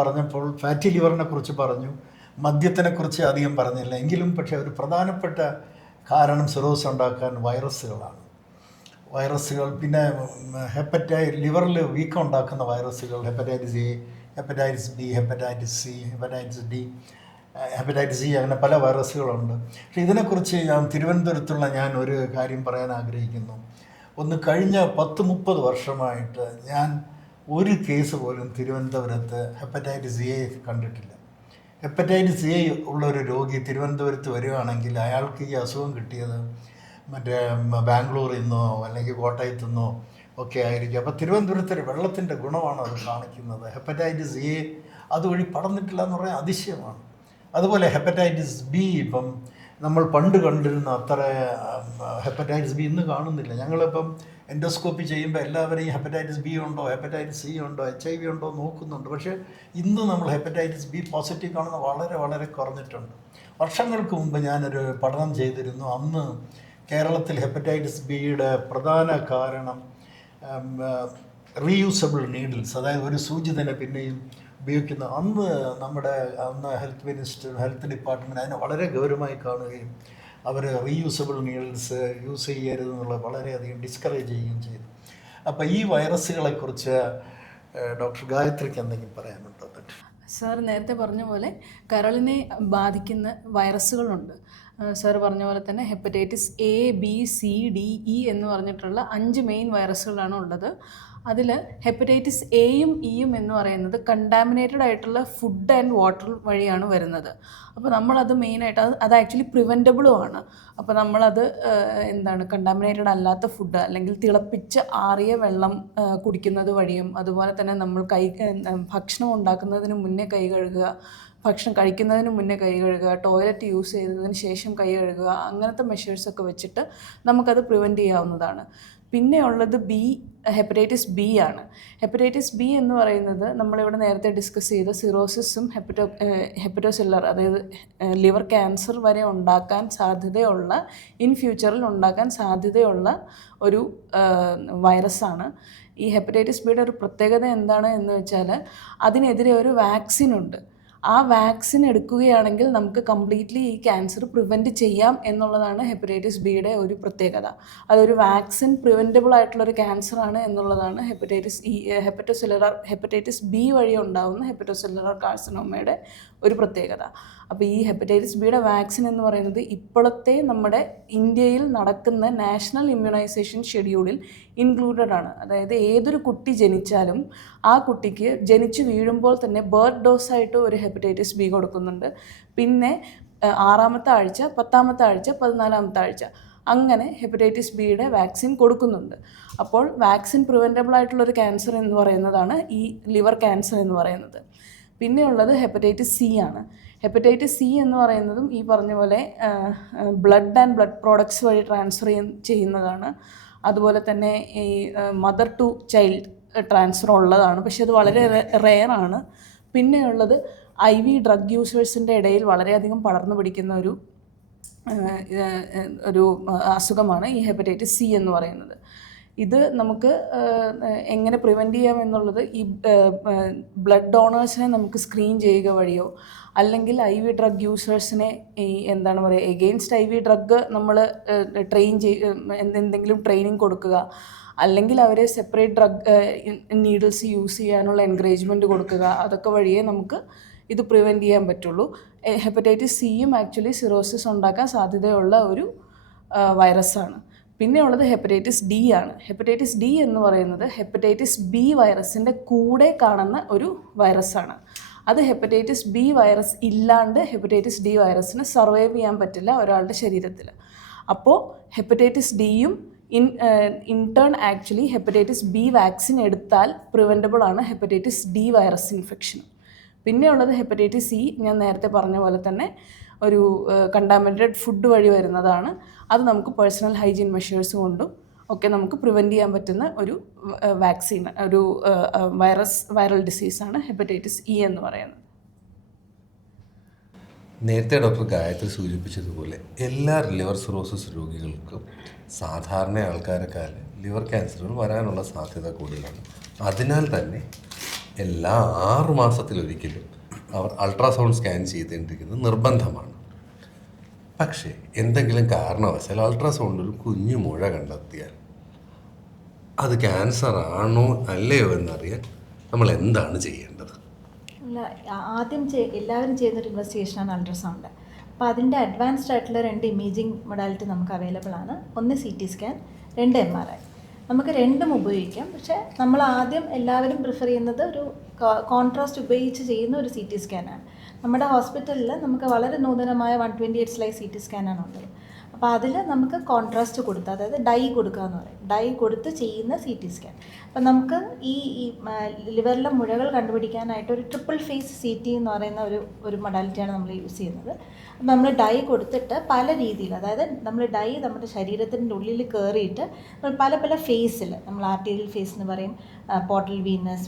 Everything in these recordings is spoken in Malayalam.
പറഞ്ഞപ്പോൾ ഫാറ്റി ലിവറിനെ കുറിച്ച് പറഞ്ഞു, മദ്യത്തിനെക്കുറിച്ച് അധികം പറഞ്ഞില്ല. എങ്കിലും പക്ഷേ ഒരു പ്രധാനപ്പെട്ട കാരണം സിറോസ് ഉണ്ടാക്കാൻ വൈറസുകൾ, പിന്നെ ലിവറിൽ വീക്കം ഉണ്ടാക്കുന്ന വൈറസുകൾ, hepatitis A, hepatitis B, hepatitis C, hepatitis D, hepatitis E, അങ്ങനെ പല വൈറസുകളുണ്ട്. പക്ഷേ ഇതിനെക്കുറിച്ച് തിരുവനന്തപുരത്തുള്ള ഞാൻ ഒരു കാര്യം പറയാൻ ആഗ്രഹിക്കുന്നു. കഴിഞ്ഞ 10-30 വർഷമായിട്ട് ഞാൻ ഒരു കേസ് പോലും തിരുവനന്തപുരത്ത് ഹെപ്പറ്റൈറ്റിസ് എ കണ്ടിട്ടില്ല. ഹെപ്പറ്റൈറ്റിസ് എ ഉള്ളൊരു രോഗി തിരുവനന്തപുരത്ത് വരികയാണെങ്കിൽ അയാൾക്ക് ഈ അസുഖം കിട്ടിയത് മറ്റേ ബാംഗ്ലൂരിൽ നിന്നോ അല്ലെങ്കിൽ കോട്ടയത്തു നിന്നോ ഒക്കെ ആയിരിക്കും. അപ്പോൾ തിരുവനന്തപുരത്തൊരു വെള്ളത്തിൻ്റെ ഗുണമാണ് അത് കാണിക്കുന്നത്. ഹെപ്പറ്റൈറ്റിസ് എ അതുവഴി പടർന്നിട്ടില്ല എന്ന് പറയാൻ അതിശയമാണ്. അതുപോലെ ഹെപ്പറ്റൈറ്റിസ് ബി, ഇപ്പം നമ്മൾ പണ്ട് കണ്ടിരുന്ന അത്ര ഹെപ്പറ്റൈറ്റിസ് ബി ഇന്ന് കാണുന്നില്ല. ഞങ്ങളിപ്പം എൻഡോസ്കോപ്പി ചെയ്യുമ്പോൾ എല്ലാവരെയും ഹെപ്പറ്റൈറ്റിസ് ബി ഉണ്ടോ, ഹെപ്പറ്റൈറ്റിസ് സി ഉണ്ടോ, HIV ഉണ്ടോ നോക്കുന്നുണ്ട്. പക്ഷേ ഇന്ന് നമ്മൾ ഹെപ്പറ്റൈറ്റിസ് ബി പോസിറ്റീവ് കാണുന്ന വളരെ വളരെ കുറഞ്ഞിട്ടുണ്ട്. വർഷങ്ങൾക്ക് മുമ്പ് ഞാനൊരു പഠനം ചെയ്തിരുന്നു. അന്ന് കേരളത്തിൽ ഹെപ്പറ്റൈറ്റിസ് ബിയുടെ പ്രധാന കാരണം റീയൂസബിൾ നീഡിൽസ്, അതായത് ഒരു സൂചി തന്നെ പിന്നെയും ഉപയോഗിക്കുന്ന. നമ്മുടെ ഹെൽത്ത് മിനിസ്റ്റർ, ഹെൽത്ത് ഡിപ്പാർട്ട്മെൻറ്റ് അതിനെ വളരെ ഗൗരവമായി കാണുകയും അവർ റീയൂസബിൾ നീഡിൽസ് യൂസ് ചെയ്യരുതെന്നുള്ളത് വളരെയധികം ഡിസ്കറേജ് ചെയ്യുകയും ചെയ്തു. അപ്പോൾ ഈ വൈറസുകളെക്കുറിച്ച് ഡോക്ടർ ഗായത്രിക്ക് എന്തെങ്കിലും പറയാനുണ്ടോ? സാർ നേരത്തെ പറഞ്ഞ പോലെ കരളിനെ ബാധിക്കുന്ന വൈറസുകളുണ്ട്. സാർ പറഞ്ഞ പോലെ തന്നെ hepatitis A, B, C, D, E എന്ന് പറഞ്ഞിട്ടുള്ള 5 മെയിൻ വൈറസുകളാണ് ഉള്ളത്. അതിൽ ഹെപ്പറ്റൈറ്റിസ് എയും ഇയും എന്ന് പറയുന്നത് കണ്ടാമിനേറ്റഡ് ആയിട്ടുള്ള ഫുഡ് ആൻഡ് വാട്ടർ വഴിയാണ് വരുന്നത്. അപ്പോൾ നമ്മളത് മെയിനായിട്ട് അത് ആക്ച്വലി പ്രിവെൻറ്റബിളും ആണ്. അപ്പോൾ നമ്മളത് കണ്ടാമിനേറ്റഡ് അല്ലാത്ത ഫുഡ് അല്ലെങ്കിൽ തിളപ്പിച്ച് ആറിയ വെള്ളം കുടിക്കുന്നത് വഴിയും, അതുപോലെ തന്നെ നമ്മൾ ഭക്ഷണം ഉണ്ടാക്കുന്നതിന് മുന്നേ കൈ കഴുകുക, ഭക്ഷണം കഴിക്കുന്നതിന് മുന്നേ കൈ കഴുകുക, ടോയ്ലറ്റ് യൂസ് ചെയ്തതിന് ശേഷം കൈ കഴുകുക, അങ്ങനത്തെ മെഷേഴ്സൊക്കെ വെച്ചിട്ട് നമുക്കത് പ്രിവെൻറ്റ് ചെയ്യാവുന്നതാണ്. പിന്നെ ഉള്ളത് ഹെപ്പറ്റൈറ്റിസ് ബി ആണ്. ഹെപ്പറ്റൈറ്റിസ് ബി എന്ന് പറയുന്നത് നമ്മളിവിടെ നേരത്തെ ഡിസ്കസ് ചെയ്ത സിറോസിസും ഹെപ്പറ്റോസെല്ലുലാർ, അതായത് ലിവർ ക്യാൻസർ വരെ ഉണ്ടാക്കാൻ സാധ്യതയുള്ള, ഇൻ ഫ്യൂച്ചറിൽ ഉണ്ടാക്കാൻ സാധ്യതയുള്ള ഒരു വൈറസാണ്. ഈ ഹെപ്പറ്റൈറ്റിസ് ബിയുടെ ഒരു പ്രത്യേകത എന്താണ് എന്ന് വെച്ചാൽ അതിനെതിരെ ഒരു വാക്സിൻ ഉണ്ട്. ആ വാക്സിൻ എടുക്കുകയാണെങ്കിൽ നമുക്ക് കംപ്ലീറ്റ്ലി ഈ ക്യാൻസർ പ്രിവെൻറ്റ് ചെയ്യാം എന്നുള്ളതാണ് ഹെപ്പറ്റൈറ്റിസ് ബിയുടെ ഒരു പ്രത്യേകത. അതൊരു വാക്സിൻ പ്രിവെൻറ്റബിൾ ആയിട്ടുള്ളൊരു ക്യാൻസറാണ് എന്നുള്ളതാണ് ഹെപ്പറ്റൈറ്റിസ് ബി വഴി ഉണ്ടാകുന്ന ഹെപ്പറ്റോസെല്ലുലാർ കാർസിനോമയുടെ ഒരു പ്രത്യേകത. അപ്പോൾ ഈ ഹെപ്പറ്റൈറ്റിസ് ബിയുടെ വാക്സിൻ എന്ന് പറയുന്നത് ഇപ്പോഴത്തെ നമ്മുടെ ഇന്ത്യയിൽ നടക്കുന്ന നാഷണൽ ഇമ്മ്യൂണൈസേഷൻ ഷെഡ്യൂളിൽ ഇൻക്ലൂഡഡ് ആണ്. അതായത് ഏതൊരു കുട്ടി ജനിച്ചാലും ആ കുട്ടിക്ക് ജനിച്ചു വീഴുമ്പോൾ തന്നെ ബർത്ത് ഡോസായിട്ട് ഒരു ഹെപ്പറ്റൈറ്റിസ് ബി കൊടുക്കുന്നുണ്ട്. പിന്നെ 6-ാമത്തെ ആഴ്ച, 10-ാമത്തെ ആഴ്ച, 14-ാമത്തെ ആഴ്ച അങ്ങനെ ഹെപ്പറ്റൈറ്റിസ് ബിയുടെ വാക്സിൻ കൊടുക്കുന്നുണ്ട്. അപ്പോൾ വാക്സിൻ പ്രിവെൻറ്റബിൾ ആയിട്ടുള്ളൊരു ക്യാൻസർ എന്ന് പറയുന്നതാണ് ഈ ലിവർ ക്യാൻസർ എന്ന് പറയുന്നത്. പിന്നെയുള്ളത് ഹെപ്പറ്റൈറ്റിസ് സി ആണ്. ഹെപ്പറ്റൈറ്റിസ് സി എന്ന് പറയുന്നതും ഈ പറഞ്ഞ പോലെ ബ്ലഡ് ആൻഡ് ബ്ലഡ് പ്രോഡക്ട്സ് വഴി ട്രാൻസ്ഫർ ചെയ്യുന്നതാണ്. അതുപോലെ തന്നെ ഈ മദർ ടു ചൈൽഡ് ട്രാൻസ്ഫർ ഉള്ളതാണ്, പക്ഷെ അത് വളരെ റെയർ ആണ്. പിന്നെയുള്ളത് IV ഡ്രഗ് യൂസേഴ്സിൻ്റെ ഇടയിൽ വളരെയധികം പടർന്നു പിടിക്കുന്ന ഒരു അസുഖമാണ് ഈ ഹെപ്പറ്റൈറ്റിസ് സി എന്ന് പറയുന്നത്. ഇത് നമുക്ക് എങ്ങനെ പ്രിവെൻറ്റ് ചെയ്യാം എന്നുള്ളത് ഈ ബ്ലഡ് ഡോണേഴ്സിനെ നമുക്ക് സ്ക്രീൻ ചെയ്യുക വഴിയോ, അല്ലെങ്കിൽ IV ഡ്രഗ് യൂസേഴ്സിനെ എഗെയിൻസ്റ്റ് IV ഡ്രഗ് നമ്മൾ എന്തെങ്കിലും ട്രെയിനിങ് കൊടുക്കുക, അല്ലെങ്കിൽ അവരെ സെപ്പറേറ്റ് ഡ്രഗ് നീഡിൽസ് യൂസ് ചെയ്യാനുള്ള എൻകറേജ്മെൻറ്റ് കൊടുക്കുക, അതൊക്കെ വഴിയേ നമുക്ക് ഇത് പ്രിവെൻറ്റ് ചെയ്യാൻ പറ്റുള്ളൂ. ഹെപ്പറ്റൈറ്റിസ് സിയും ആക്ച്വലി സിറോസിസ് ഉണ്ടാക്കാൻ സാധ്യതയുള്ള ഒരു വൈറസാണ്. പിന്നെയുള്ളത് ഹെപ്പറ്റൈറ്റിസ് ഡി ആണ്. ഹെപ്പറ്റൈറ്റിസ് ഡി എന്ന് പറയുന്നത് ഹെപ്പറ്റൈറ്റിസ് ബി വൈറസിൻ്റെ കൂടെ കാണുന്ന ഒരു വൈറസാണ്. അത് ഹെപ്പറ്റൈറ്റിസ് ബി വൈറസ് ഇല്ലാണ്ട് ഹെപ്പറ്റൈറ്റിസ് ഡി വൈറസിന് സർവൈവ് ചെയ്യാൻ പറ്റില്ല ഒരാളുടെ ശരീരത്തിൽ. അപ്പോൾ ഹെപ്പറ്റൈറ്റിസ് ഡിയും in turn actually hepatitis B vaccine എടുത്താൽ പ്രിവെൻറ്റബിൾ ആണ് ഹെപ്പറ്റൈറ്റിസ് ഡി വൈറസ് ഇൻഫെക്ഷൻ. പിന്നെയുള്ളത് ഹെപ്പറ്റൈറ്റിസ് സി, ഞാൻ നേരത്തെ പറഞ്ഞ പോലെ തന്നെ ഒരു കണ്ടാമിനേറ്റഡ് ഫുഡ് വഴി വരുന്നതാണ്. അത് നമുക്ക് പേഴ്സണൽ ഹൈജീൻ മെഷേഴ്സ് കൊണ്ടും ഒക്കെ നമുക്ക് പ്രിവെൻറ്റ് ചെയ്യാൻ പറ്റുന്ന ഒരു വാക്സിൻ, ഒരു വൈറൽ ഡിസീസാണ് ഹെപ്പറ്റൈറ്റിസ് ഇ എന്ന് പറയുന്നത്. നേരത്തെ ഡോക്ടർ ഗായത്രി സൂചിപ്പിച്ചതുപോലെ എല്ലാ ലിവർ സിറോസിസ് രോഗികൾക്കും സാധാരണ ആൾക്കാരെക്കാൾ ലിവർ ക്യാൻസറുകൾ വരാനുള്ള സാധ്യത കൂടുതലാണ്. അതിനാൽ തന്നെ എല്ലാ 6 മാസത്തിലൊരിക്കലും അവർ അൾട്രാസൗണ്ട് സ്കാൻ ചെയ്തേണ്ടിരിക്കുന്നത് നിർബന്ധമാണ്. പക്ഷേ എന്തെങ്കിലും കാരണവശാൽ അൾട്രാസൗണ്ടിൽ ഒരു കുഞ്ഞു മുഴ കണ്ടെത്തിയാൽ അത് ക്യാൻസർ ആണോ അല്ലയോ എന്നറിയാൻ നമ്മൾ എന്താണ് ചെയ്യേണ്ടത്? അല്ല, ആദ്യം എല്ലാവരും ചെയ്യുന്നൊരു ഇൻവെസ്റ്റിഗേഷനാണ് അൾട്രാസൗണ്ട്. അപ്പോൾ അതിൻ്റെ അഡ്വാൻസ്ഡ് ആയിട്ടുള്ള 2 ഇമേജിംഗ് മൊഡാലിറ്റി നമുക്ക് അവൈലബിൾ ആണ്. ഒന്ന് CT സ്കാൻ, 2 MRI. നമുക്ക് രണ്ടും ഉപയോഗിക്കാം. പക്ഷേ നമ്മൾ ആദ്യം എല്ലാവരും പ്രിഫർ ചെയ്യുന്നത് ഒരു കോൺട്രാസ്റ്റ് ഉപയോഗിച്ച് ചെയ്യുന്ന ഒരു CT സ്കാനാണ്. നമ്മുടെ ഹോസ്പിറ്റലിൽ നമുക്ക് വളരെ നൂതനമായ 128 CT സ്കാനാണ് ഉള്ളത്. അപ്പോൾ അതിൽ നമുക്ക് കോൺട്രാസ്റ്റ് കൊടുത്ത്, അതായത് ഡൈ കൊടുക്കുക എന്ന് പറയും, ഡൈ കൊടുത്ത് ചെയ്യുന്ന CT സ്കാൻ. അപ്പം നമുക്ക് ഈ ലിവറിലെ മുഴകൾ കണ്ടുപിടിക്കാനായിട്ട് ഒരു ട്രിപ്പിൾ ഫേസ് CT എന്ന് പറയുന്ന ഒരു മൊഡാലിറ്റിയാണ് നമ്മൾ യൂസ് ചെയ്യുന്നത്. അപ്പം നമ്മൾ ഡൈ കൊടുത്തിട്ട് പല രീതിയിൽ, അതായത് നമ്മൾ ഡൈ നമ്മുടെ ശരീരത്തിൻ്റെ ഉള്ളിൽ കയറിയിട്ട് നമ്മൾ പല പല ഫേസിൽ, നമ്മൾ ആർട്ടീരിയൽ ഫേസ് എന്ന് പറയും, പോർട്ടൽ വീനസ്,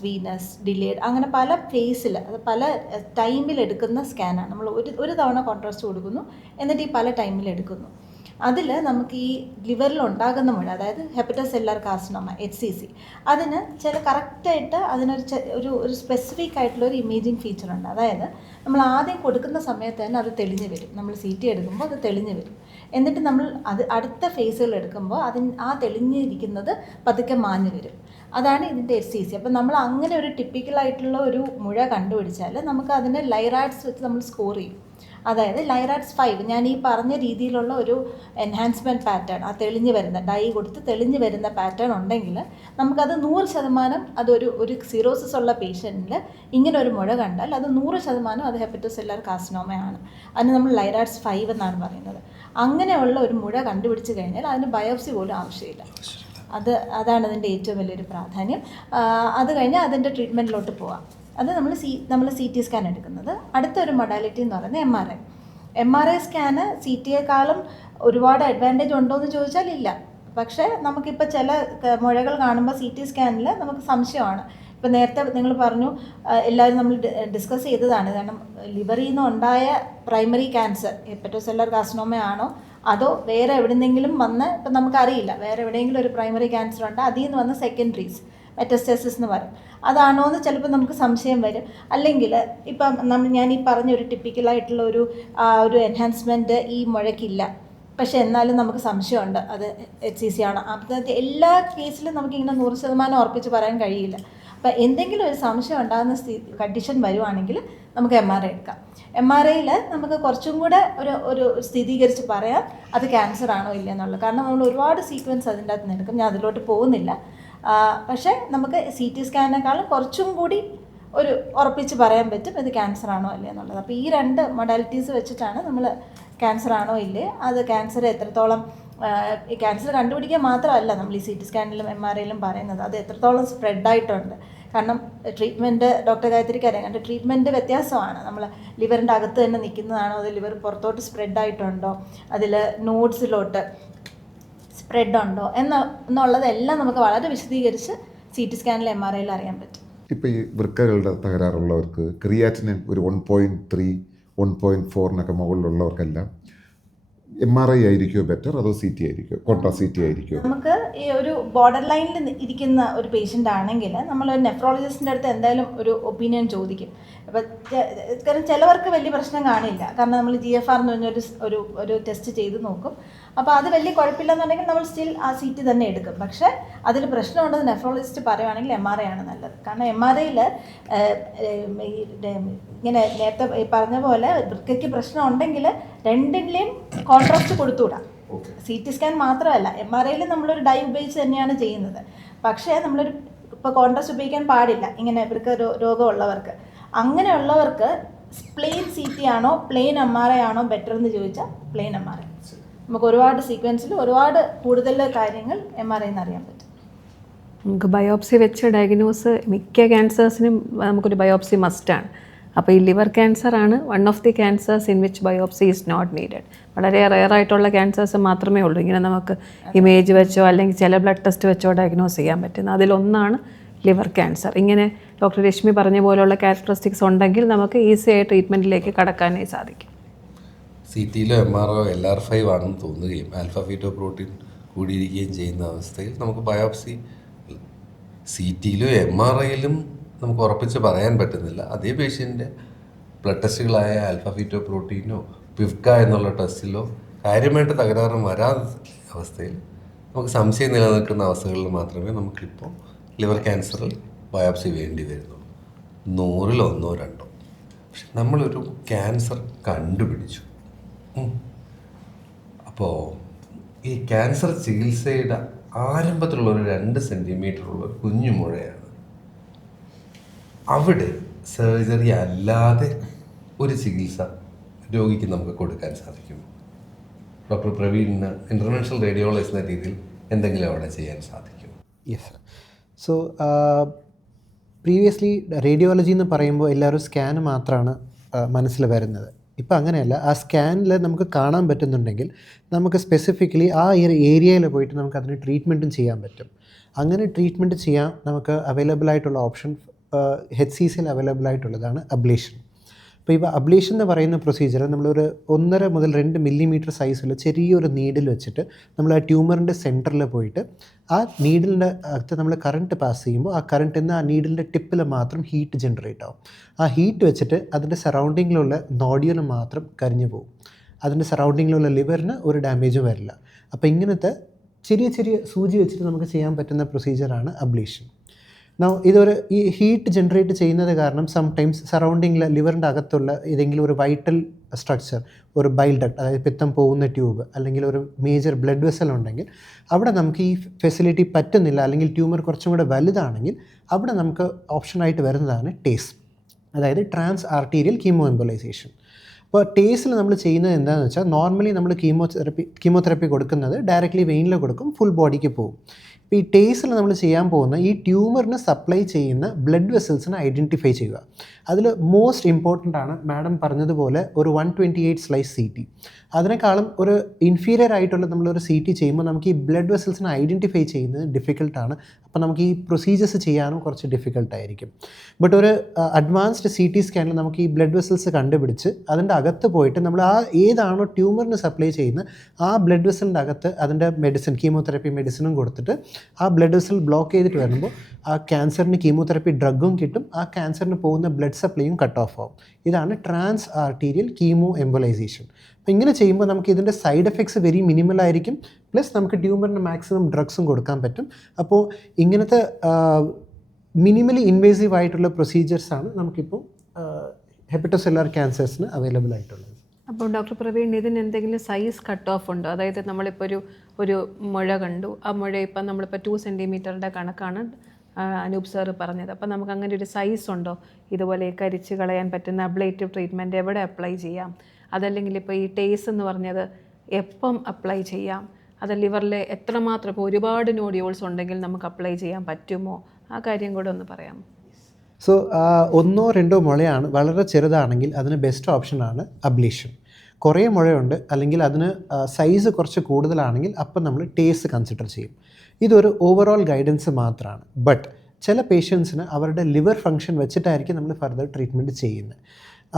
ഡിലേഡ്, അങ്ങനെ പല ഫേസിൽ, അത് പല ടൈമിൽ എടുക്കുന്ന സ്കാനാണ്. നമ്മൾ ഒരു തവണ കോൺട്രാസ്റ്റ് കൊടുക്കുന്നു, എന്നിട്ട് ഈ പല ടൈമിൽ എടുക്കുന്നു. അതിൽ നമുക്ക് ഈ ലിവറിൽ ഉണ്ടാകുന്ന മുഴ, അതായത് ഹെപ്പറ്റോസെല്ലുലാർ കാർസിനോമ HCC, അതിന് ചില കറക്റ്റായിട്ട് അതിനൊരു സ്പെസിഫിക് ആയിട്ടുള്ളൊരു ഇമേജിങ് ഫീച്ചറുണ്ട്. അതായത് നമ്മൾ ആദ്യം കൊടുക്കുന്ന സമയത്ത് തന്നെ അത് തെളിഞ്ഞ് വരും. നമ്മൾ CT എടുക്കുമ്പോൾ അത് തെളിഞ്ഞ് വരും. എന്നിട്ട് നമ്മൾ അടുത്ത ഫേസുകൾ എടുക്കുമ്പോൾ ആ തെളിഞ്ഞിരിക്കുന്നത് പതുക്കെ മാഞ്ഞ് വരും. അതാണ് ഇതിൻ്റെ HCC. അപ്പം നമ്മൾ അങ്ങനെ ഒരു ടിപ്പിക്കലായിട്ടുള്ള ഒരു മുഴ കണ്ടുപിടിച്ചാൽ നമുക്ക് അതിനെ ലൈറാഡ്സ് വെച്ച് നമ്മൾ സ്കോർ ചെയ്യും. അതായത് ലൈറാഡ്സ് 5, ഞാൻ ഈ പറഞ്ഞ രീതിയിലുള്ള ഒരു എൻഹാൻസ്മെൻറ്റ് പാറ്റേൺ, ആ തെളിഞ്ഞ് വരുന്ന ഡൈ കൊടുത്ത് തെളിഞ്ഞ് വരുന്ന പാറ്റേൺ ഉണ്ടെങ്കിൽ നമുക്കത് 100% അതൊരു സിറോസിസ് ഉള്ള പേഷ്യൻറ്റിൽ ഇങ്ങനെ ഒരു മുഴ കണ്ടാൽ അത് 100% അത് ഹെപ്പറ്റോസെല്ലുലാർ കാർസിനോമയാണ്. അതിന് നമ്മൾ ലൈറാഡ്സ് 5 എന്നാണ് പറയുന്നത്. അങ്ങനെയുള്ള ഒരു മുഴ കണ്ടുപിടിച്ച് കഴിഞ്ഞാൽ അതിന് ബയോപ്സി പോലും ആവശ്യമില്ല. അതാണ് അതിൻ്റെ ഏറ്റവും വലിയൊരു പ്രാധാന്യം. അത് കഴിഞ്ഞാൽ അതിൻ്റെ ട്രീറ്റ്മെൻറ്റിലോട്ട് പോവാം. അത് നമ്മൾ CT സ്കാൻ എടുക്കുന്നത്. അടുത്തൊരു മൊഡാലിറ്റി എന്ന് പറയുന്നത് MRI സ്കാന് CTയേക്കാളും ഒരുപാട് അഡ്വാൻറ്റേജ് ഉണ്ടോ എന്ന് ചോദിച്ചാൽ ഇല്ല. പക്ഷേ നമുക്കിപ്പോൾ ചില മുഴകൾ കാണുമ്പോൾ CT സ്കാനിൽ നമുക്ക് സംശയമാണ്. ഇപ്പോൾ നേരത്തെ നിങ്ങൾ പറഞ്ഞു, എല്ലാവരും നമ്മൾ ഡിസ്കസ് ചെയ്തതാണ്, കാരണം ലിവറിൽ നിന്ന് ഉണ്ടായ പ്രൈമറി ക്യാൻസർ ഹെപ്പറ്റോസെല്ലുലാർ കാർസിനോമ ആണോ അതോ വേറെ എവിടെയെങ്കിലും വന്ന്, ഇപ്പം നമുക്കറിയില്ല, വേറെ എവിടെയെങ്കിലും ഒരു പ്രൈമറി ക്യാൻസർ ഉണ്ട്, അതിൽ നിന്ന് വന്ന സെക്കൻഡറീസ് മെറ്റസ്റ്റസിസ് എന്ന് പറയും, അതാണോ എന്ന് ചിലപ്പോൾ നമുക്ക് സംശയം വരും. അല്ലെങ്കിൽ ഇപ്പം ഞാൻ ഈ പറഞ്ഞൊരു ടിപ്പിക്കലായിട്ടുള്ള ഒരു എൻഹാൻസ്മെൻറ്റ് ഈ മുഴക്കില്ല, പക്ഷെ എന്നാലും നമുക്ക് സംശയമുണ്ട് അത് HCC ആണ്. അപ്പോഴത്തെ എല്ലാ കേസിലും നമുക്കിങ്ങനെ 100% ഉറപ്പിച്ച് പറയാൻ കഴിയില്ല. അപ്പോൾ എന്തെങ്കിലും ഒരു സംശയം ഉണ്ടാകുന്ന കണ്ടീഷൻ വരുവാണെങ്കിൽ നമുക്ക് MRI എടുക്കാം. MRIയിൽ നമുക്ക് കുറച്ചും കൂടെ ഒരു സ്ഥിരീകരിച്ച് പറയാം അത് ക്യാൻസർ ആണോ ഇല്ല എന്നുള്ളത്. കാരണം നമ്മൾ ഒരുപാട് സീക്വൻസ് അതിൻ്റെ അകത്ത് നിന്ന് എടുക്കും, ഞാൻ അതിലോട്ട് പോകുന്നില്ല. പക്ഷേ നമുക്ക് CT സ്കാനിനേക്കാളും കുറച്ചും കൂടി ഒരു ഉറപ്പിച്ച് പറയാൻ പറ്റും ഇത് ക്യാൻസർ ആണോ ഇല്ലേ എന്നുള്ളത്. അപ്പോൾ ഈ 2 മൊഡാലിറ്റീസ് വെച്ചിട്ടാണ് നമ്മൾ ക്യാൻസർ ആണോ ഇല്ലേ, അത് ക്യാൻസർ എത്രത്തോളം, ഈ ക്യാൻസർ കണ്ടുപിടിക്കാൻ മാത്രമല്ല നമ്മൾ ഈ CT സ്കാനിലും MRIയിലും പറയുന്നത്, അത് എത്രത്തോളം സ്പ്രെഡായിട്ടുണ്ട്. കാരണം ട്രീറ്റ്മെൻറ്റ് ഡോക്ടർ ഗായത്രിക്ക് അറിയാം, കാരണം ട്രീറ്റ്മെൻറ്റ് വ്യത്യാസമാണ്. നമ്മൾ ലിവറിൻ്റെ അകത്ത് തന്നെ നിൽക്കുന്നതാണോ, അത് ലിവർ പുറത്തോട്ട് സ്പ്രെഡായിട്ടുണ്ടോ, അതിൽ നോഡ്സിലോട്ട് സ്പ്രെഡ് ഉണ്ടോ എന്നുള്ളതെല്ലാം നമുക്ക് വളരെ വിശദീകരിച്ച് CT സ്കാനിൽ MRIയിൽ അറിയാൻ പറ്റും. ഇപ്പോൾ ഈ വൃക്കകളുടെ തകരാറുള്ളവർക്ക് ക്രിയാറ്റിനിൻ ഒരു 1.3 1.4 മുകളിലുള്ളവർക്കെല്ലാം MRI ആയിരിക്കുമോ ബെറ്റർ, അതോ CT ആയിരിക്കുമോ, കോൺട്രാസ്റ്റ് CT ആയിരിക്കുമോ? നമുക്ക് ഈ ഒരു ബോർഡർ ലൈനിൽ ഇരിക്കുന്ന ഒരു പേഷ്യൻ്റ് ആണെങ്കിൽ നമ്മളൊരു നെഫ്രോളജിസ്റ്റിൻ്റെ അടുത്ത് എന്തായാലും ഒരു ഒപ്പീനിയൻ ചോദിക്കും. അപ്പം കാരണം ചിലവർക്ക് വലിയ പ്രശ്നം കാണില്ല, കാരണം നമ്മൾ GFR എന്ന് പറഞ്ഞൊരു ഒരു ടെസ്റ്റ് ചെയ്ത് നോക്കും. അപ്പോൾ അത് വലിയ കുഴപ്പമില്ലെന്നുണ്ടെങ്കിൽ നമ്മൾ സ്റ്റിൽ ആ CT തന്നെ എടുക്കും. പക്ഷേ അതിൽ പ്രശ്നമുണ്ടെന്ന് നെഫ്രോളജിസ്റ്റ് പറയുവാണെങ്കിൽ MRI ആണ് നല്ലത്. കാരണം MRIയിൽ ഇങ്ങനെ നേരത്തെ പറഞ്ഞ പോലെ വൃക്കയ്ക്ക് പ്രശ്നം ഉണ്ടെങ്കിൽ രണ്ടിൻ്റെയും കോൺട്രാസ്റ്റ് കൊടുത്തുവിടാം. CT സ്കാൻ മാത്രമല്ല, MRIയിൽ നമ്മളൊരു ഡൈ ഉപയോഗിച്ച് തന്നെയാണ് ചെയ്യുന്നത്. പക്ഷേ ഇപ്പോൾ കോൺട്രാസ്റ്റ് ഉപയോഗിക്കാൻ പാടില്ല ഇങ്ങനെ വൃക്ക രോഗമുള്ളവർക്ക്. അങ്ങനെയുള്ളവർക്ക് പ്ലെയിൻ CT ആണോ പ്ലെയിൻ MRI ആണോ ബെറ്റർ എന്ന് ചോദിച്ചാൽ പ്ലെയിൻ MRI. നമുക്ക് ഒരുപാട് സീക്വൻസിൽ ഒരുപാട് കൂടുതൽ കാര്യങ്ങൾ MRIയിൽ നിന്ന് അറിയാൻ പറ്റും. നമുക്ക് ബയോപ്സി വെച്ച് ഡയഗ്നോസ് മിക്ക ക്യാൻസേഴ്സിനും നമുക്കൊരു ബയോപ്സി മസ്റ്റാണ്. അപ്പോൾ ഈ ലിവർ ക്യാൻസറാണ് one of the cancers in which biopsy is not needed. വളരെ റെയറായിട്ടുള്ള ക്യാൻസേഴ്സ് മാത്രമേ ഉള്ളൂ ഇങ്ങനെ നമുക്ക് ഇമേജ് വെച്ചോ അല്ലെങ്കിൽ ചില ബ്ലഡ് ടെസ്റ്റ് വെച്ചോ ഡയഗ്നോസ് ചെയ്യാൻ പറ്റുന്നത്. അതിലൊന്നാണ് ലിവർ ക്യാൻസർ. ഇങ്ങനെ ഡോക്ടർ രശ്മി പറഞ്ഞ പോലെയുള്ള ക്യാരക്ടറിസ്റ്റിക്സ് ഉണ്ടെങ്കിൽ നമുക്ക് ഈസിയായി ട്രീറ്റ്മെൻറ്റിലേക്ക് കടക്കാനേ സാധിക്കും. CTയിലോ MRIയോ LR5 ആണെന്ന് തോന്നുകയും ആൽഫ ഫീറ്റോപ്രോട്ടീൻ കൂടിയിരിക്കുകയും ചെയ്യുന്ന അവസ്ഥയിൽ നമുക്ക് ബയോപ്സി CTയിലും MRIയിലും നമുക്ക് ഉറപ്പിച്ച് പറയാൻ പറ്റുന്നില്ല. അതേ പേഷ്യൻ്റെ ബ്ലഡ് ടെസ്റ്റുകളായ ആൽഫ ഫീറ്റോ പ്രോട്ടീനോ പിഫ്ക എന്നുള്ള ടെസ്റ്റിലോ കാര്യമായിട്ട് തകരാറും വരാത്ത അവസ്ഥയിൽ നമുക്ക് സംശയം നിലനിൽക്കുന്ന അവസ്ഥകളിൽ മാത്രമേ നമുക്കിപ്പോൾ ലിവർ ക്യാൻസറിൽ ബയോപ്സി വേണ്ടി വരുന്നുള്ളൂ. 100-ൽ 1-ഓ 2-ഓ. പക്ഷെ നമ്മളൊരു ക്യാൻസർ കണ്ടുപിടിച്ചു. അപ്പോൾ ഈ ക്യാൻസർ ചികിത്സയുടെ ആരംഭത്തിലുള്ള ഒരു 2 സെൻറ്റിമീറ്ററുള്ള ഒരു കുഞ്ഞു മുഴയാണ്. അവിടെ സർജറി അല്ലാതെ ഒരു ചികിത്സ രോഗിക്ക് നമുക്ക് കൊടുക്കാൻ സാധിക്കും. ഡോക്ടർ പ്രവീണിന് ഇൻ്റർവെൻഷണൽ റേഡിയോളജിസ്റ്റ് എന്ന രീതിയിൽ എന്തെങ്കിലും അവിടെ ചെയ്യാൻ സാധിക്കും? Yes sir. So previously radiology എന്ന് പറയുമ്പോൾ എല്ലാവരും സ്കാൻ മാത്രമാണ് മനസ്സിൽ വരുന്നത്. ഇപ്പോൾ അങ്ങനെയല്ല. ആ സ്കാനിൽ നമുക്ക് കാണാൻ പറ്റുന്നുണ്ടെങ്കിൽ നമുക്ക് സ്പെസിഫിക്കലി ആ ഏരിയയിൽ പോയിട്ട് നമുക്ക് അതിന് ട്രീറ്റ്മെൻറ്റും ചെയ്യാൻ പറ്റും. അങ്ങനെ ട്രീറ്റ്മെൻറ്റ് ചെയ്യാൻ നമുക്ക് അവൈലബിൾ ആയിട്ടുള്ള ഓപ്ഷൻ HCCയിൽ അവൈലബിൾ ആയിട്ടുള്ളതാണ് അബ്ലേഷൻ. അപ്പോൾ ഇപ്പോൾ അബ്ലേഷൻ എന്ന് പറയുന്ന പ്രൊസീജിയർ നമ്മളൊരു 1.5 മുതൽ 2 മില്ലിമീറ്റർ സൈസിൽ ചെറിയൊരു നീഡിൽ വെച്ചിട്ട് നമ്മൾ ആ ട്യൂമറിൻ്റെ സെൻറ്ററിൽ പോയിട്ട് ആ നീഡിലിൻ്റെ അകത്ത് നമ്മൾ കറണ്ട് പാസ് ചെയ്യുമ്പോൾ ആ കറണ്ടിൽ നിന്ന് ആ നീഡിലിൻ്റെ ടിപ്പിൽ മാത്രം ഹീറ്റ് ജനറേറ്റ് ആവും. ആ ഹീറ്റ് വെച്ചിട്ട് അതിൻ്റെ സറൗണ്ടിങ്ങിലുള്ള നോഡ്യൂല് മാത്രം കരിഞ്ഞു പോകും. അതിൻ്റെ സറൗണ്ടിങ്ങിലുള്ള ലിവറിന് ഒരു ഡാമേജും വരില്ല. അപ്പോൾ ഇങ്ങനത്തെ ചെറിയ ചെറിയ സൂചി വെച്ചിട്ട് നമുക്ക് ചെയ്യാൻ പറ്റുന്ന പ്രൊസീജിയറാണ് അബ്ലേഷൻ. ഇതൊരു ഈ ഹീറ്റ് ജനറേറ്റ് ചെയ്യുന്നത് കാരണം സംടൈംസ് സറൗണ്ടിങ്ങിൽ ലിവറിൻ്റെ അകത്തുള്ള ഏതെങ്കിലും ഒരു വൈറ്റൽ സ്ട്രക്ചർ, ഒരു ബൈൽ ഡക്ട്, അതായത് പിത്തം പോകുന്ന ട്യൂബ്, അല്ലെങ്കിൽ ഒരു മേജർ ബ്ലഡ് വെസൽ ഉണ്ടെങ്കിൽ അവിടെ നമുക്ക് ഈ ഫെസിലിറ്റി പറ്റുന്നില്ല, അല്ലെങ്കിൽ ട്യൂമർ കുറച്ചും കൂടെ വലുതാണെങ്കിൽ അവിടെ നമുക്ക് ഓപ്ഷനായിട്ട് വരുന്നതാണ് ടേസ്, അതായത് ട്രാൻസ് ആർട്ടീരിയൽ കീമോ എംബോലൈസേഷൻ. അപ്പോൾ ടേസിൽ നമ്മൾ ചെയ്യുന്നത് എന്താണെന്ന് വെച്ചാൽ നോർമലി നമ്മൾ കീമോതെറപ്പി കൊടുക്കുന്നത് ഡയറക്റ്റ്ലി വെയിനിൽ കൊടുക്കും, ഫുൾ ബോഡിക്ക് പോകും. ഇപ്പോൾ ഈ ടേസിൽ നമ്മൾ ചെയ്യാൻ പോകുന്ന ഈ ട്യൂമറിന് സപ്ലൈ ചെയ്യുന്ന ബ്ലഡ് വെസൽസിനെ ഐഡൻറ്റിഫൈ ചെയ്യുക. അതിൽ മോസ്റ്റ് ഇമ്പോർട്ടൻ്റ് ആണ് മാഡം പറഞ്ഞതുപോലെ ഒരു 128 സ്ലൈസ് CT. അതിനേക്കാളും ഒരു ഇൻഫീരിയർ ആയിട്ടുള്ള നമ്മളൊരു CT ചെയ്യുമ്പോൾ നമുക്ക് ഈ ബ്ലഡ് വെസൽസിനെ ഐഡൻറ്റിഫൈ ചെയ്യുന്നത് ഡിഫിക്കൽട്ടാണ്. അപ്പോൾ നമുക്ക് ഈ പ്രൊസീജിയേഴ്സ് ചെയ്യാനും കുറച്ച് ഡിഫിക്കൽട്ടായിരിക്കും. ബട്ട് ഒരു അഡ്വാൻസ്ഡ് CT സ്കാനിൽ നമുക്ക് ഈ ബ്ലഡ് വെസൽസ് കണ്ടുപിടിച്ച് അതിൻ്റെ അകത്ത് പോയിട്ട് നമ്മൾ ആ ഏതാണോ ട്യൂമറിന് സപ്ലൈ ചെയ്യുന്ന ആ ബ്ലഡ് വെസലിൻ്റെ അകത്ത് അതിൻ്റെ മെഡിസിൻ, കീമോതെറപ്പി മെഡിസിനും കൊടുത്തിട്ട് ആ ബ്ലഡ് വെസൽ ബ്ലോക്ക് ചെയ്തിട്ട് വരുമ്പോൾ ആ ക്യാൻസറിന് കീമോതെറപ്പി ഡ്രഗും കിട്ടും, ആ ക്യാൻസറിന് പോകുന്ന ബ്ലഡ് സപ്ലൈയും കട്ട് ഓഫ് ആവും. ഇതാണ് ട്രാൻസ് ആർട്ടീരിയൽ കീമോ എംബോലൈസേഷൻ. അപ്പോൾ ഇങ്ങനെ ചെയ്യുമ്പോൾ നമുക്ക് ഇതിൻ്റെ സൈഡ് എഫക്ട്സ് വെരി മിനിമൽ ആയിരിക്കും, പ്ലസ് നമുക്ക് ട്യൂമറിന് മാക്സിമം ഡ്രഗ്സും കൊടുക്കാൻ പറ്റും. അപ്പോൾ ഇങ്ങനത്തെ മിനിമലി ഇൻവേസീവ് ആയിട്ടുള്ള പ്രൊസീജിയേഴ്സാണ് നമുക്കിപ്പോൾ ഹെപ്പറ്റോസെല്ലുലാർ ക്യാൻസേഴ്സിന് അവൈലബിൾ ആയിട്ടുള്ളത്. അപ്പോൾ ഡോക്ടർ പ്രവീൺ, ഇതിന് എന്തെങ്കിലും സൈസ് കട്ട് ഓഫ് ഉണ്ടോ? അതായത് നമ്മളിപ്പോൾ ഒരു മുഴ കണ്ടു, ആ മുഴ ഇപ്പം നമ്മളിപ്പോൾ 2 സെൻറ്റിമീറ്ററിൻ്റെ കണക്കാണ് അനൂപ് സാറ് പറഞ്ഞത്. അപ്പോൾ നമുക്ക് അങ്ങനെ ഒരു സൈസ് ഉണ്ടോ? ഇതുപോലെ കരിച്ച് കളയാൻ പറ്റുന്ന അബ്ലേറ്റീവ് ട്രീറ്റ്മെൻറ്റ് എവിടെ അപ്ലൈ ചെയ്യാം? അതല്ലെങ്കിൽ ഇപ്പോൾ ഈ ടേസ് എന്ന് പറഞ്ഞത് എപ്പം അപ്ലൈ ചെയ്യാം? അത് ലിവറിൽ എത്രമാത്രം, ഇപ്പോൾ ഒരുപാട് നോഡ്യൂൾസ് ഉണ്ടെങ്കിൽ നമുക്ക് അപ്ലൈ ചെയ്യാൻ പറ്റുമോ? ആ കാര്യം കൂടെ ഒന്ന് പറയാമോ? സോ 1 or 2 മുഴയാണ് വളരെ ചെറുതാണെങ്കിൽ അതിന് ബെസ്റ്റ് ഓപ്ഷനാണ് അബ്ലേഷൻ. കുറേ മുഴയുണ്ട് അല്ലെങ്കിൽ അതിന് സൈസ് കുറച്ച് കൂടുതലാണെങ്കിൽ അപ്പം നമ്മൾ ടേസ് കൺസിഡർ ചെയ്യും. ഇതൊരു ഓവറോൾ ഗൈഡൻസ് മാത്രമാണ്. ബട്ട് ചില പേഷ്യൻസിന് അവരുടെ ലിവർ ഫങ്ഷൻ വെച്ചിട്ടായിരിക്കും നമ്മൾ ഫർദർ ട്രീറ്റ്മെൻറ്റ് ചെയ്യുന്നത്.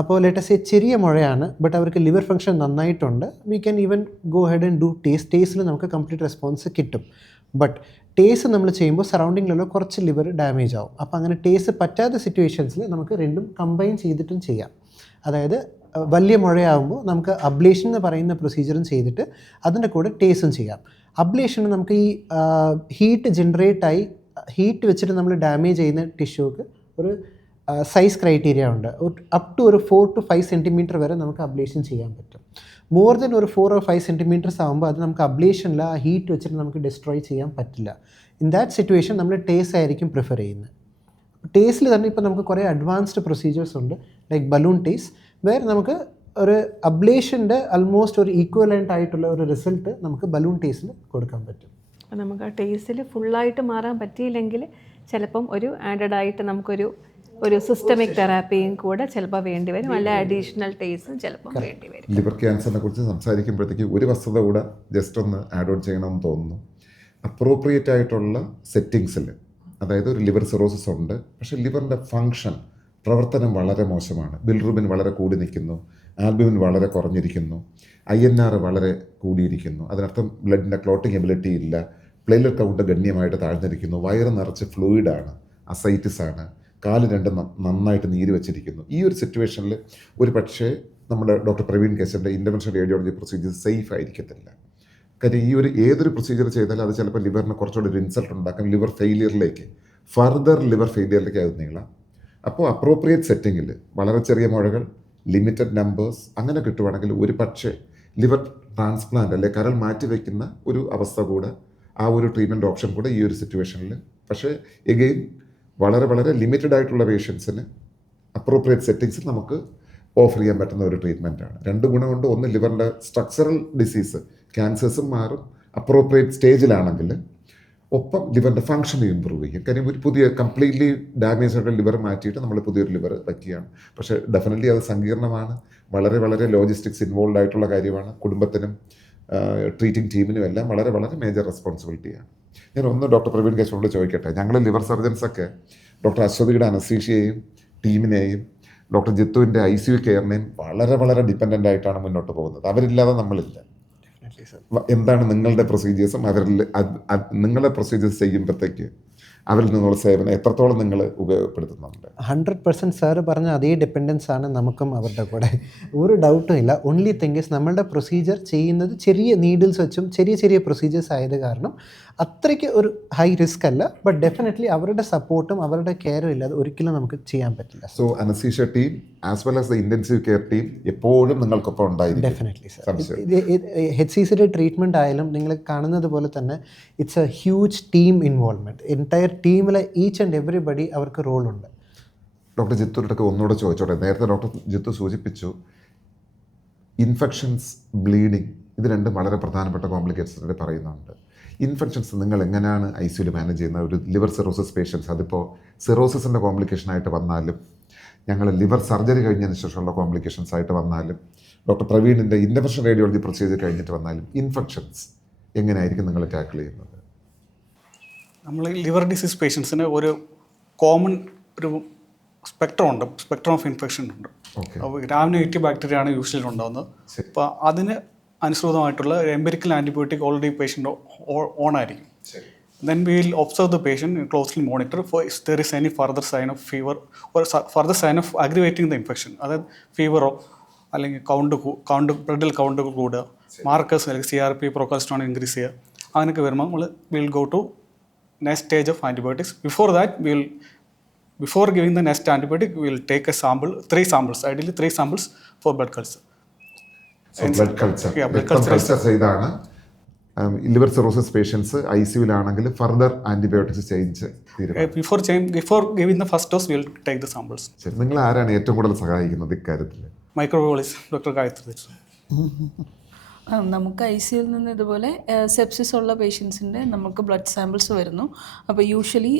അപ്പോൾ ലെറ്റസ് ചെറിയ മുഴയാണ്, ബട്ട് അവർക്ക് ലിവർ ഫങ്ഷൻ നന്നായിട്ടുണ്ട്, we can even go ahead and do TACE. ടേസിൽ നമുക്ക് കംപ്ലീറ്റ് റെസ്പോൺസ് കിട്ടും. ബട്ട് ടേസ് നമ്മൾ ചെയ്യുമ്പോൾ സറൗണ്ടിങ്ങിലുള്ള കുറച്ച് ലിവർ ഡാമേജ് ആവും. അപ്പോൾ അങ്ങനെ ടേസ് പറ്റാത്ത സിറ്റുവേഷൻസിൽ നമുക്ക് രണ്ടും കമ്പൈൻ ചെയ്തിട്ടും ചെയ്യാം. അതായത് വലിയ മുഴയാകുമ്പോൾ നമുക്ക് അബ്ലേഷൻ എന്ന് പറയുന്ന പ്രൊസീജിയറും ചെയ്തിട്ട് അതിൻ്റെ കൂടെ ടേസും ചെയ്യാം. അബ്ലേഷന് നമുക്ക് ഈ ഹീറ്റ് ജനറേറ്റായി ഹീറ്റ് വെച്ചിട്ട് നമ്മൾ ഡാമേജ് ചെയ്യുന്ന ടിഷ്യൂക്ക് ഒരു സൈസ് ക്രൈറ്റീരിയ ഉണ്ട്. അപ് ടു ഒരു 4 to 5 സെൻറ്റിമീറ്റർ വരെ നമുക്ക് അബ്ലേഷൻ ചെയ്യാൻ പറ്റും. മോർ ദൻ ഒരു 4 or 5 സെൻറ്റിമീറ്റേഴ്സ് ആകുമ്പോൾ അത് നമുക്ക് അബ്ലേഷനിൽ ആ ഹീറ്റ് വെച്ചിട്ട് നമുക്ക് ഡിസ്ട്രോയ് ചെയ്യാൻ പറ്റില്ല. ഇൻ ദാറ്റ് സിറ്റുവേഷൻ നമ്മൾ ടേസ് ആയിരിക്കും പ്രിഫർ ചെയ്യുന്നത്. ടേസിൽ തന്നെ ഇപ്പോൾ നമുക്ക് കുറേ അഡ്വാൻസ്ഡ് പ്രൊസീജിയേഴ്സ് ഉണ്ട്, ലൈക്ക് ബലൂൺ ടേസ്, വേറെ നമുക്ക് ഒരു അബ്ലേഷൻ്റെ ആൾമോസ്റ്റ് ഒരു ഈക്വലൻ്റ് ആയിട്ടുള്ള ഒരു റിസൾട്ട് നമുക്ക് ബലൂൺ ടേസിൽ കൊടുക്കാൻ പറ്റും. അപ്പോൾ നമുക്ക് ആ ടേസ്റ്റിൽ ഫുള്ളായിട്ട് മാറാൻ പറ്റിയില്ലെങ്കിൽ ചിലപ്പം ഒരു ആഡഡ് ആയിട്ട് നമുക്കൊരു സിസ്റ്റമിക് തെറാപ്പിയും കൂടെ ചിലപ്പോൾ വേണ്ടി വരും, അല്ല അഡീഷണൽ ടേസ്റ്റും ചിലപ്പോൾ വേണ്ടി വരും. ലിവർ ക്യാൻസറിനെ കുറിച്ച് സംസാരിക്കുമ്പോഴത്തേക്ക് ഒരു വസ്തുത കൂടെ ജസ്റ്റ് ഒന്ന് ആഡ് ഓൺ ചെയ്യണമെന്ന് തോന്നുന്നു. അപ്രോപ്രിയേറ്റ് ആയിട്ടുള്ള സെറ്റിങ്സിൽ, അതായത് ഒരു ലിവർ സിറോസിസ് ഉണ്ട്, പക്ഷേ ലിവറിൻ്റെ ഫങ്ഷൻ, പ്രവർത്തനം വളരെ മോശമാണ്. ബിൽറുബിൻ വളരെ കൂടി നിൽക്കുന്നു, ആൽബുമിൻ വളരെ കുറഞ്ഞിരിക്കുന്നു, INR വളരെ കൂടിയിരിക്കുന്നു. അതിനർത്ഥം ബ്ലഡിൻ്റെ ക്ലോട്ടിങ് എബിലിറ്റി ഇല്ല, പ്ലേറ്റ്ലെറ്റ് കൗണ്ട് ഗണ്യമായിട്ട് താഴ്ന്നിരിക്കുന്നു, വയറ് നിറച്ച് ഫ്ലൂയിഡാണ്, അസൈറ്റിസ് ആണ്, കാല് രണ്ടും നന്നായിട്ട് നീര് വെച്ചിരിക്കുന്നു. ഈ ഒരു സിറ്റുവേഷനിൽ ഒരു പക്ഷേ നമ്മുടെ ഡോക്ടർ പ്രവീൺ കേശവൻ്റെ ഇൻ്റർവെൻഷൻ റേഡിയോളജി പ്രൊസീജിയർ സേഫ് ആയിരിക്കത്തില്ല. കാര്യം ഈ ഒരു ഏതൊരു പ്രൊസീജിയർ ചെയ്താലും അത് ചിലപ്പോൾ ലിവറിന് കുറച്ചുകൂടി ഒരു ഇൻസൾട്ട് ഉണ്ടാക്കും, ലിവർ ഫെയിലിയറിലേക്ക്, ഫർദർ ലിവർ ഫെയിലിയറിലേക്ക് അത് നീളാം. അപ്പോൾ അപ്രോപ്രിയേറ്റ് സെറ്റിങ്ങിൽ വളരെ ചെറിയ മുഴകൾ, ലിമിറ്റഡ് നമ്പേഴ്സ് അങ്ങനെ കിട്ടുവാണെങ്കിൽ ഒരു പക്ഷേ ലിവർ ട്രാൻസ്പ്ലാന്റ് അല്ലെ കരൾ മാറ്റി വയ്ക്കുന്ന ഒരു അവസ്ഥ കൂടെ, ആ ഒരു ട്രീറ്റ്മെൻറ്റ് ഓപ്ഷൻ കൂടെ ഈ ഒരു സിറ്റുവേഷനിൽ. പക്ഷേ എഗെയിൻ വളരെ വളരെ ലിമിറ്റഡ് ആയിട്ടുള്ള പേഷ്യൻസിന് അപ്രോപ്രിയേറ്റ് സെറ്റിങ്സിൽ നമുക്ക് ഓഫർ ചെയ്യാൻ പറ്റുന്ന ഒരു ട്രീറ്റ്മെൻറ്റാണ്. രണ്ട് ഗുണമുണ്ട്. ഒന്ന്, ലിവറിൻ്റെ സ്ട്രക്ചറൽ ഡിസീസ് ക്യാൻസേഴ്സും മാറും അപ്രോപ്രിയേറ്റ് സ്റ്റേജിലാണെങ്കിൽ. ഒപ്പം ലിവറിൻ്റെ ഫങ്ഷൻ ഇമ്പ്രൂവ് ചെയ്യും. കാര്യം ഒരു പുതിയ കംപ്ലീറ്റ്ലി ഡാമേജ് ആയിട്ടുള്ള ലിവർ മാറ്റിയിട്ട് നമ്മൾ പുതിയൊരു ലിവർ വയ്ക്കുകയാണ്. പക്ഷേ ഡെഫിനറ്റ്ലി അത് സങ്കീർണമാണ്, വളരെ വളരെ ലോജിസ്റ്റിക്സ് ഇൻവോൾവ് ആയിട്ടുള്ള കാര്യമാണ്. കുടുംബത്തിനും ട്രീറ്റിംഗ് ടീമിനും എല്ലാം വളരെ വളരെ മേജർ റെസ്പോൺസിബിലിറ്റിയാണ്. ഞാൻ ഒന്ന് ഡോക്ടർ പ്രവീൺ കേശവനോട് ചോദിക്കട്ടെ, ഞങ്ങൾ ലിവർ സർജൻസൊക്കെ ഡോക്ടർ അശ്വതിയുടെ അനസ്തീഷ്യയെയും ടീമിനെയും ഡോക്ടർ ജിത്തുവിൻ്റെ ICU കെയറിനെയും വളരെ വളരെ ഡിപ്പെൻഡൻ്റ് ആയിട്ടാണ് മുന്നോട്ട് പോകുന്നത്. അവരില്ലാതെ നമ്മളില്ല. എന്താണ് നിങ്ങളുടെ പ്രൊസീജിയേഴ്സും അവരിൽ നിങ്ങളുടെ പ്രൊസീജിയേഴ്സ് ചെയ്യുമ്പോഴത്തേക്ക് അവരിൽ നിന്നുള്ള സേവനം എത്രത്തോളം നിങ്ങൾ ഉപയോഗപ്പെടുത്തുന്നുണ്ട്? 100% സാറ് പറഞ്ഞ അതേ ഡിപ്പെൻഡൻസ് ആണ് നമുക്കും അവരുടെ കൂടെ, ഒരു ഡൗട്ടും ഇല്ല. ഓൺലി തിങ് ഇസ് നമ്മളുടെ പ്രൊസീജിയർ ചെയ്യുന്നത് ചെറിയ നീഡിൽസ് വെച്ചും ചെറിയ ചെറിയ പ്രൊസീജിയേഴ്സ് ആയത് കാരണം അത്രയ്ക്ക് ഒരു ഹൈ റിസ്ക് അല്ല. ബട്ട് ഡെഫിനറ്റ്ലി അവരുടെ സപ്പോർട്ടും അവരുടെ കെയറും ഇല്ലാതെ ഒരിക്കലും നമുക്ക് ചെയ്യാൻ പറ്റില്ല. So anaesthesia team as well as the intensive care team എപ്പോഴും നിങ്ങൾക്കൊപ്പം ഉണ്ടായിരിക്കും. Definitely sir. HCCയുടെ ട്രീറ്റ്മെൻറ്റ് ആയാലും നിങ്ങൾ കാണുന്നത് പോലെ തന്നെ it's A huge team involvement. Entire ടീമിലെ ഈച്ച് ആൻഡ് എവറിബഡി അവർക്ക് റോളുണ്ട്. ഡോക്ടർ ജിത്തുവിനൊക്കെ ഒന്നുകൂടെ ചോദിച്ചോട്ടെ, നേരത്തെ ഡോക്ടർ ജിത്തു സൂചിപ്പിച്ചു ഇൻഫെക്ഷൻസ്, ബ്ലീഡിങ്, ഇത് രണ്ടും വളരെ പ്രധാനപ്പെട്ട കോംപ്ലിക്കേഷൻസ് പറയുന്നുണ്ട്. ഇൻഫെക്ഷൻസ് നിങ്ങൾ എങ്ങനെയാണ് ICUയിൽ മാനേജ് ചെയ്യുന്നത്? ഒരു ലിവർ സിറോസിസ് പേഷ്യൻസ്, അതിപ്പോൾ സിറോസിസിൻ്റെ കോംപ്ലിക്കേഷനായിട്ട് വന്നാലും, ഞങ്ങൾ ലിവർ സർജറി കഴിഞ്ഞതിന് ശേഷമുള്ള കോംപ്ലിക്കേഷൻസ് ആയിട്ട് വന്നാലും, ഡോക്ടർ പ്രവീണിൻ്റെ ഇൻ്റർവെൻഷൻ റേഡിയോളജി പ്രൊസീജിയർ കഴിഞ്ഞിട്ട് വന്നാലും ഇൻഫെക്ഷൻസ് എങ്ങനെയായിരിക്കും നിങ്ങൾ ടാക്കിൾ ചെയ്യുന്നത്? നമ്മൾ ലിവർ ഡിസീസ് പേഷ്യൻസിന് ഒരു കോമൺ ഒരു സ്പെക്ട്രം ഓഫ് ഇൻഫെക്ഷൻ ഉണ്ട്. അപ്പോൾ ഗ്രാം നെഗറ്റീവ് ബാക്ടീരിയ ആണ് യൂഷ്വലി ഉണ്ടാകുന്നത്. അപ്പോൾ അതിന് അനുസൃതമായിട്ടുള്ള empirical antibiotic already patient on ആയിരിക്കും. Then we will observe the patient, closely monitor for if there is any further sign of fever or further sign of aggravating the infection. അതായത് ഫീവറോ അല്ലെങ്കിൽ ബ്ലഡിൽ കൗണ്ട് കൂടുക, മാർക്കേഴ്സ് അല്ലെങ്കിൽ CRP, പ്രൊക്കാൽസ്റ്റോൺ ഇൻക്രീസ് ചെയ്യുക, അങ്ങനെയൊക്കെ വരുമ്പോൾ നമ്മൾ will go to next stage of antibiotics. Before that, before giving the next antibiotic, we will take a sample, 3 samples, ideally 3 samples for blood culture. So blood culture. Yeah, blood culture ചെയ്താണ് ലിവർ സിറോസിസ് പേഷ്യൻസ് ICUയിലാണെങ്കിൽ further antibiotics change before giving the first dose, we will take the samples. ശരി, നിങ്ങൾ ആരാണ് ഏറ്റവും കൂടുതൽ സഹായിക്കുന്നത് ഇക്കാര്യത്തിൽ? Microbiologist Dr. Gayatri. നമുക്ക് ICUയിൽ നിന്ന് ഇതുപോലെ സെപ്സിസ് ഉള്ള പേഷ്യൻസിൻ്റെ നമുക്ക് ബ്ലഡ് സാമ്പിൾസ് വരുന്നു. അപ്പോൾ usually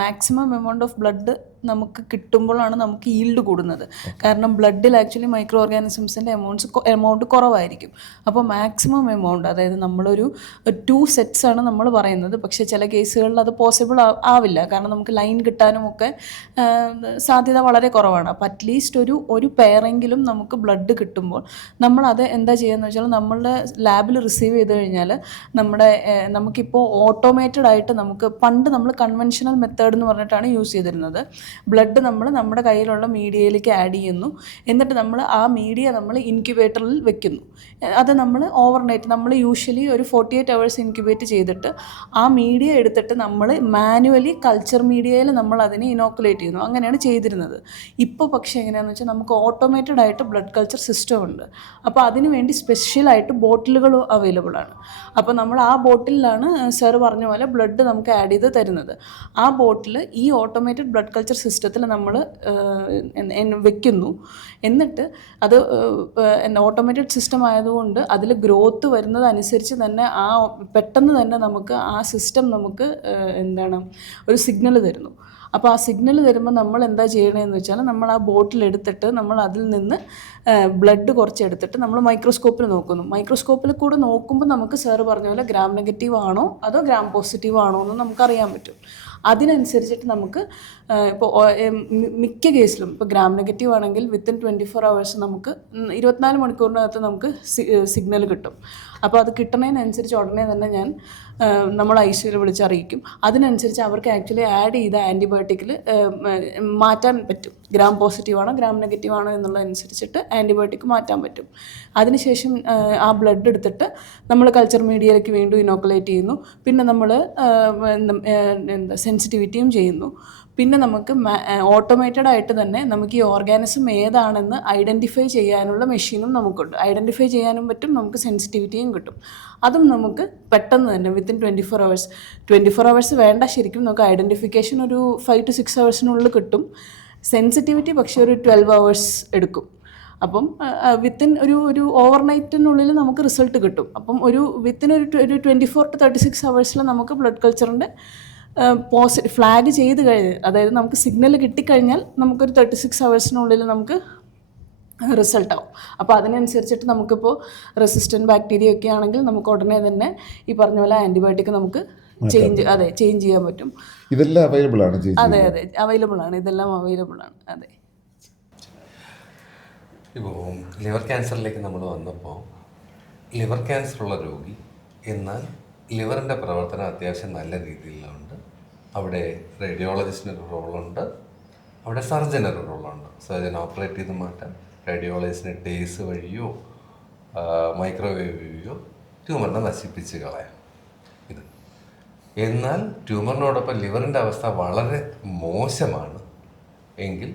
maximum amount of blood നമുക്ക് കിട്ടുമ്പോഴാണ് നമുക്ക് ഈൽഡ് കൂടുന്നത്. കാരണം ബ്ലഡിൽ ആക്ച്വലി മൈക്രോ ഓർഗാനിസംസിൻ്റെ എമൗണ്ട് കുറവായിരിക്കും. അപ്പോൾ മാക്സിമം എമൗണ്ട്, അതായത് നമ്മളൊരു 2 sets ആണ് നമ്മൾ പറയുന്നത്. പക്ഷേ ചില കേസുകളിൽ അത് പോസിബിൾ ആവില്ല. കാരണം നമുക്ക് ലൈൻ കിട്ടാനും ഒക്കെ സാധ്യത വളരെ കുറവാണ്. അപ്പോൾ അറ്റ്ലീസ്റ്റ് ഒരു പെയറെങ്കിലും നമുക്ക് ബ്ലഡ് കിട്ടുമ്പോൾ നമ്മളത് എന്താ ചെയ്യുകയെന്ന് വെച്ചാൽ നമ്മളുടെ ലാബിൽ റിസീവ് ചെയ്ത് കഴിഞ്ഞാൽ നമുക്കിപ്പോൾ ഓട്ടോമേറ്റഡ് ആയിട്ട് പണ്ട് നമ്മൾ കൺവെൻഷണൽ മെത്തേഡ് എന്ന് പറഞ്ഞിട്ടാണ് യൂസ് ചെയ്തിരുന്നത്. ബ്ലഡ് നമ്മുടെ കയ്യിലുള്ള മീഡിയയിലേക്ക് ആഡ് ചെയ്യുന്നു. എന്നിട്ട് നമ്മൾ ആ മീഡിയ ഇൻക്യുബേറ്ററിൽ വെക്കുന്നു. അത് നമ്മൾ ഓവർനൈറ്റ് നമ്മൾ യൂഷ്വലി ഒരു 48 hours ഇൻക്യുബേറ്റ് ചെയ്തിട്ട് ആ മീഡിയ എടുത്തിട്ട് നമ്മൾ മാനുവലി കൾച്ചർ മീഡിയയിൽ നമ്മൾ അതിനെ ഇനോക്കുലേറ്റ് ചെയ്യുന്നു. അങ്ങനെയാണ് ചെയ്തിരുന്നത്. ഇപ്പോൾ പക്ഷേ എങ്ങനെയാണെന്ന് വെച്ചാൽ നമുക്ക് ഓട്ടോമേറ്റഡ് ആയിട്ട് ബ്ലഡ് കൾച്ചർ സിസ്റ്റം ഉണ്ട്. അപ്പോൾ അതിന് വേണ്ടി സ്പെഷ്യലായിട്ട് ബോട്ടിലുകൾ അവൈലബിൾ ആണ്. അപ്പോൾ നമ്മൾ ആ ബോട്ടിലാണ് സാർ പറഞ്ഞ പോലെ ബ്ലഡ് നമുക്ക് ആഡ് ചെയ്ത് തരുന്നത്. ആ ബോട്ടിൽ ഈ ഓട്ടോമേറ്റഡ് ബ്ലഡ് കൾച്ചർ സിസ്റ്റത്തിൽ നമ്മൾ വെക്കുന്നു. എന്നിട്ട് അത് ഓട്ടോമേറ്റഡ് സിസ്റ്റം ആയതുകൊണ്ട് അതിൽ ഗ്രോത്ത് വരുന്നതനുസരിച്ച് തന്നെ പെട്ടെന്ന് തന്നെ നമുക്ക് ആ സിസ്റ്റം നമുക്ക് ഒരു സിഗ്നൽ തരുന്നു. അപ്പോൾ ആ സിഗ്നൽ തരുമ്പോൾ നമ്മൾ എന്താ ചെയ്യണമെന്ന് വെച്ചാൽ നമ്മൾ ആ ബോട്ടിൽ എടുത്തിട്ട് നമ്മൾ അതിൽ നിന്ന് ബ്ലഡ് കുറച്ച് എടുത്തിട്ട് നമ്മൾ മൈക്രോസ്കോപ്പിൽ നോക്കുന്നു. മൈക്രോസ്കോപ്പിൽ കൂടെ നോക്കുമ്പോൾ നമുക്ക് സാറ് പറഞ്ഞ പോലെ ഗ്രാം നെഗറ്റീവ് ആണോ അതോ ഗ്രാം പോസിറ്റീവ് ആണോ എന്ന് നമുക്കറിയാൻ പറ്റും. അതിനനുസരിച്ചിട്ട് നമുക്ക് ഇപ്പോൾ മിക്ക കേസിലും ഇപ്പോൾ ഗ്രാം നെഗറ്റീവ് ആണെങ്കിൽ വിത്തിൻ 24 hours നമുക്ക് 24 മണിക്കൂറിനകത്ത് നമുക്ക് സിഗ്നൽ കിട്ടും. അപ്പോൾ അത് കിട്ടുന്നതിനനുസരിച്ച് ഉടനെ തന്നെ ഞാൻ നമ്മൾ ICUയിൽ വിളിച്ചറിയിക്കും. അതിനനുസരിച്ച് അവർക്ക് ആക്ച്വലി ആഡ് ചെയ്ത ആൻറ്റിബയോട്ടിക്കിൽ മാറ്റാൻ പറ്റും. ഗ്രാം പോസിറ്റീവാണോ ഗ്രാം നെഗറ്റീവാണോ എന്നുള്ളതനുസരിച്ചിട്ട് ആൻറ്റിബയോട്ടിക് മാറ്റാൻ പറ്റും. അതിനുശേഷം ആ ബ്ലഡ് എടുത്തിട്ട് നമ്മൾ കൾച്ചർ മീഡിയയിലേക്ക് വീണ്ടും ഇനോക്കുലേറ്റ് ചെയ്യുന്നു. പിന്നെ നമ്മൾ സെൻസിറ്റിവിറ്റിയും ചെയ്യുന്നു. പിന്നെ നമുക്ക് ഓട്ടോമേറ്റഡ് ആയിട്ട് തന്നെ നമുക്ക് ഈ ഓർഗാനിസം ഏതാണെന്ന് ഐഡൻറ്റിഫൈ ചെയ്യാനുള്ള മെഷീനും നമുക്കുണ്ട്. ഐഡൻറ്റിഫൈ ചെയ്യാനും പറ്റും, നമുക്ക് സെൻസിറ്റിവിറ്റിയും കിട്ടും. അതും നമുക്ക് പെട്ടെന്ന് തന്നെ വിത്തിൻ 24 hours 24 hours വേണ്ട, ശരിക്കും നമുക്ക് ഐഡൻറ്റിഫിക്കേഷൻ ഒരു 5 to 6 hours കിട്ടും. സെൻസിറ്റിവിറ്റി പക്ഷേ ഒരു 12 hours എടുക്കും. അപ്പം വിത്തിൻ ഒരു ഓവർനൈറ്റിനുള്ളിൽ നമുക്ക് റിസൾട്ട് കിട്ടും. അപ്പം വിത്തിൻ ഒരു 24 to 36 hours നമുക്ക് ബ്ലഡ് കൾച്ചറിൻ്റെ ഫ്ലാഗ് ചെയ്ത് കഴിഞ്ഞ്, അതായത് നമുക്ക് സിഗ്നൽ കിട്ടിക്കഴിഞ്ഞാൽ നമുക്കൊരു 36 hours നമുക്ക് റിസൾട്ട് ആവും. അപ്പോൾ അതിനനുസരിച്ചിട്ട് നമുക്കിപ്പോൾ റെസിസ്റ്റൻറ്റ് ബാക്ടീരിയ ഒക്കെ ആണെങ്കിൽ നമുക്ക് ഉടനെ തന്നെ ഈ പറഞ്ഞ പോലെ ആൻറ്റിബയോട്ടിക് നമുക്ക് ചേഞ്ച് ചെയ്യാൻ പറ്റും. ഇതെല്ലാം അവൈലബിൾ ആണ്? അതെ അവൈലബിൾ ആണ്, ഇതെല്ലാം അവൈലബിൾ ആണ്. അതെ. ഇപ്പോൾ ലിവർ ക്യാൻസറിലേക്ക് നമ്മൾ വന്നപ്പോൾ, ലിവർ ക്യാൻസർ ഉള്ള രോഗി എന്നാൽ ലിവറിൻ്റെ പ്രവർത്തനം അത്യാവശ്യം നല്ല രീതിയിലുണ്ട്. അവിടെ റേഡിയോളജിസ്റ്റിനൊരു റോളുണ്ട്, അവിടെ സർജനൊരു റോളുണ്ട്. സർജൻ ഓപ്പറേറ്റ് ചെയ്ത് മാറ്റാം, റേഡിയോളജിസ്റ്റിന് ഡേയ്സ് വഴിയോ മൈക്രോവേവ് വഴിയോ ട്യൂമറിനെ നശിപ്പിച്ച് കളയാം. ഇത് എന്നാൽ ട്യൂമറിനോടൊപ്പം ലിവറിൻ്റെ അവസ്ഥ വളരെ മോശമാണ് എങ്കിൽ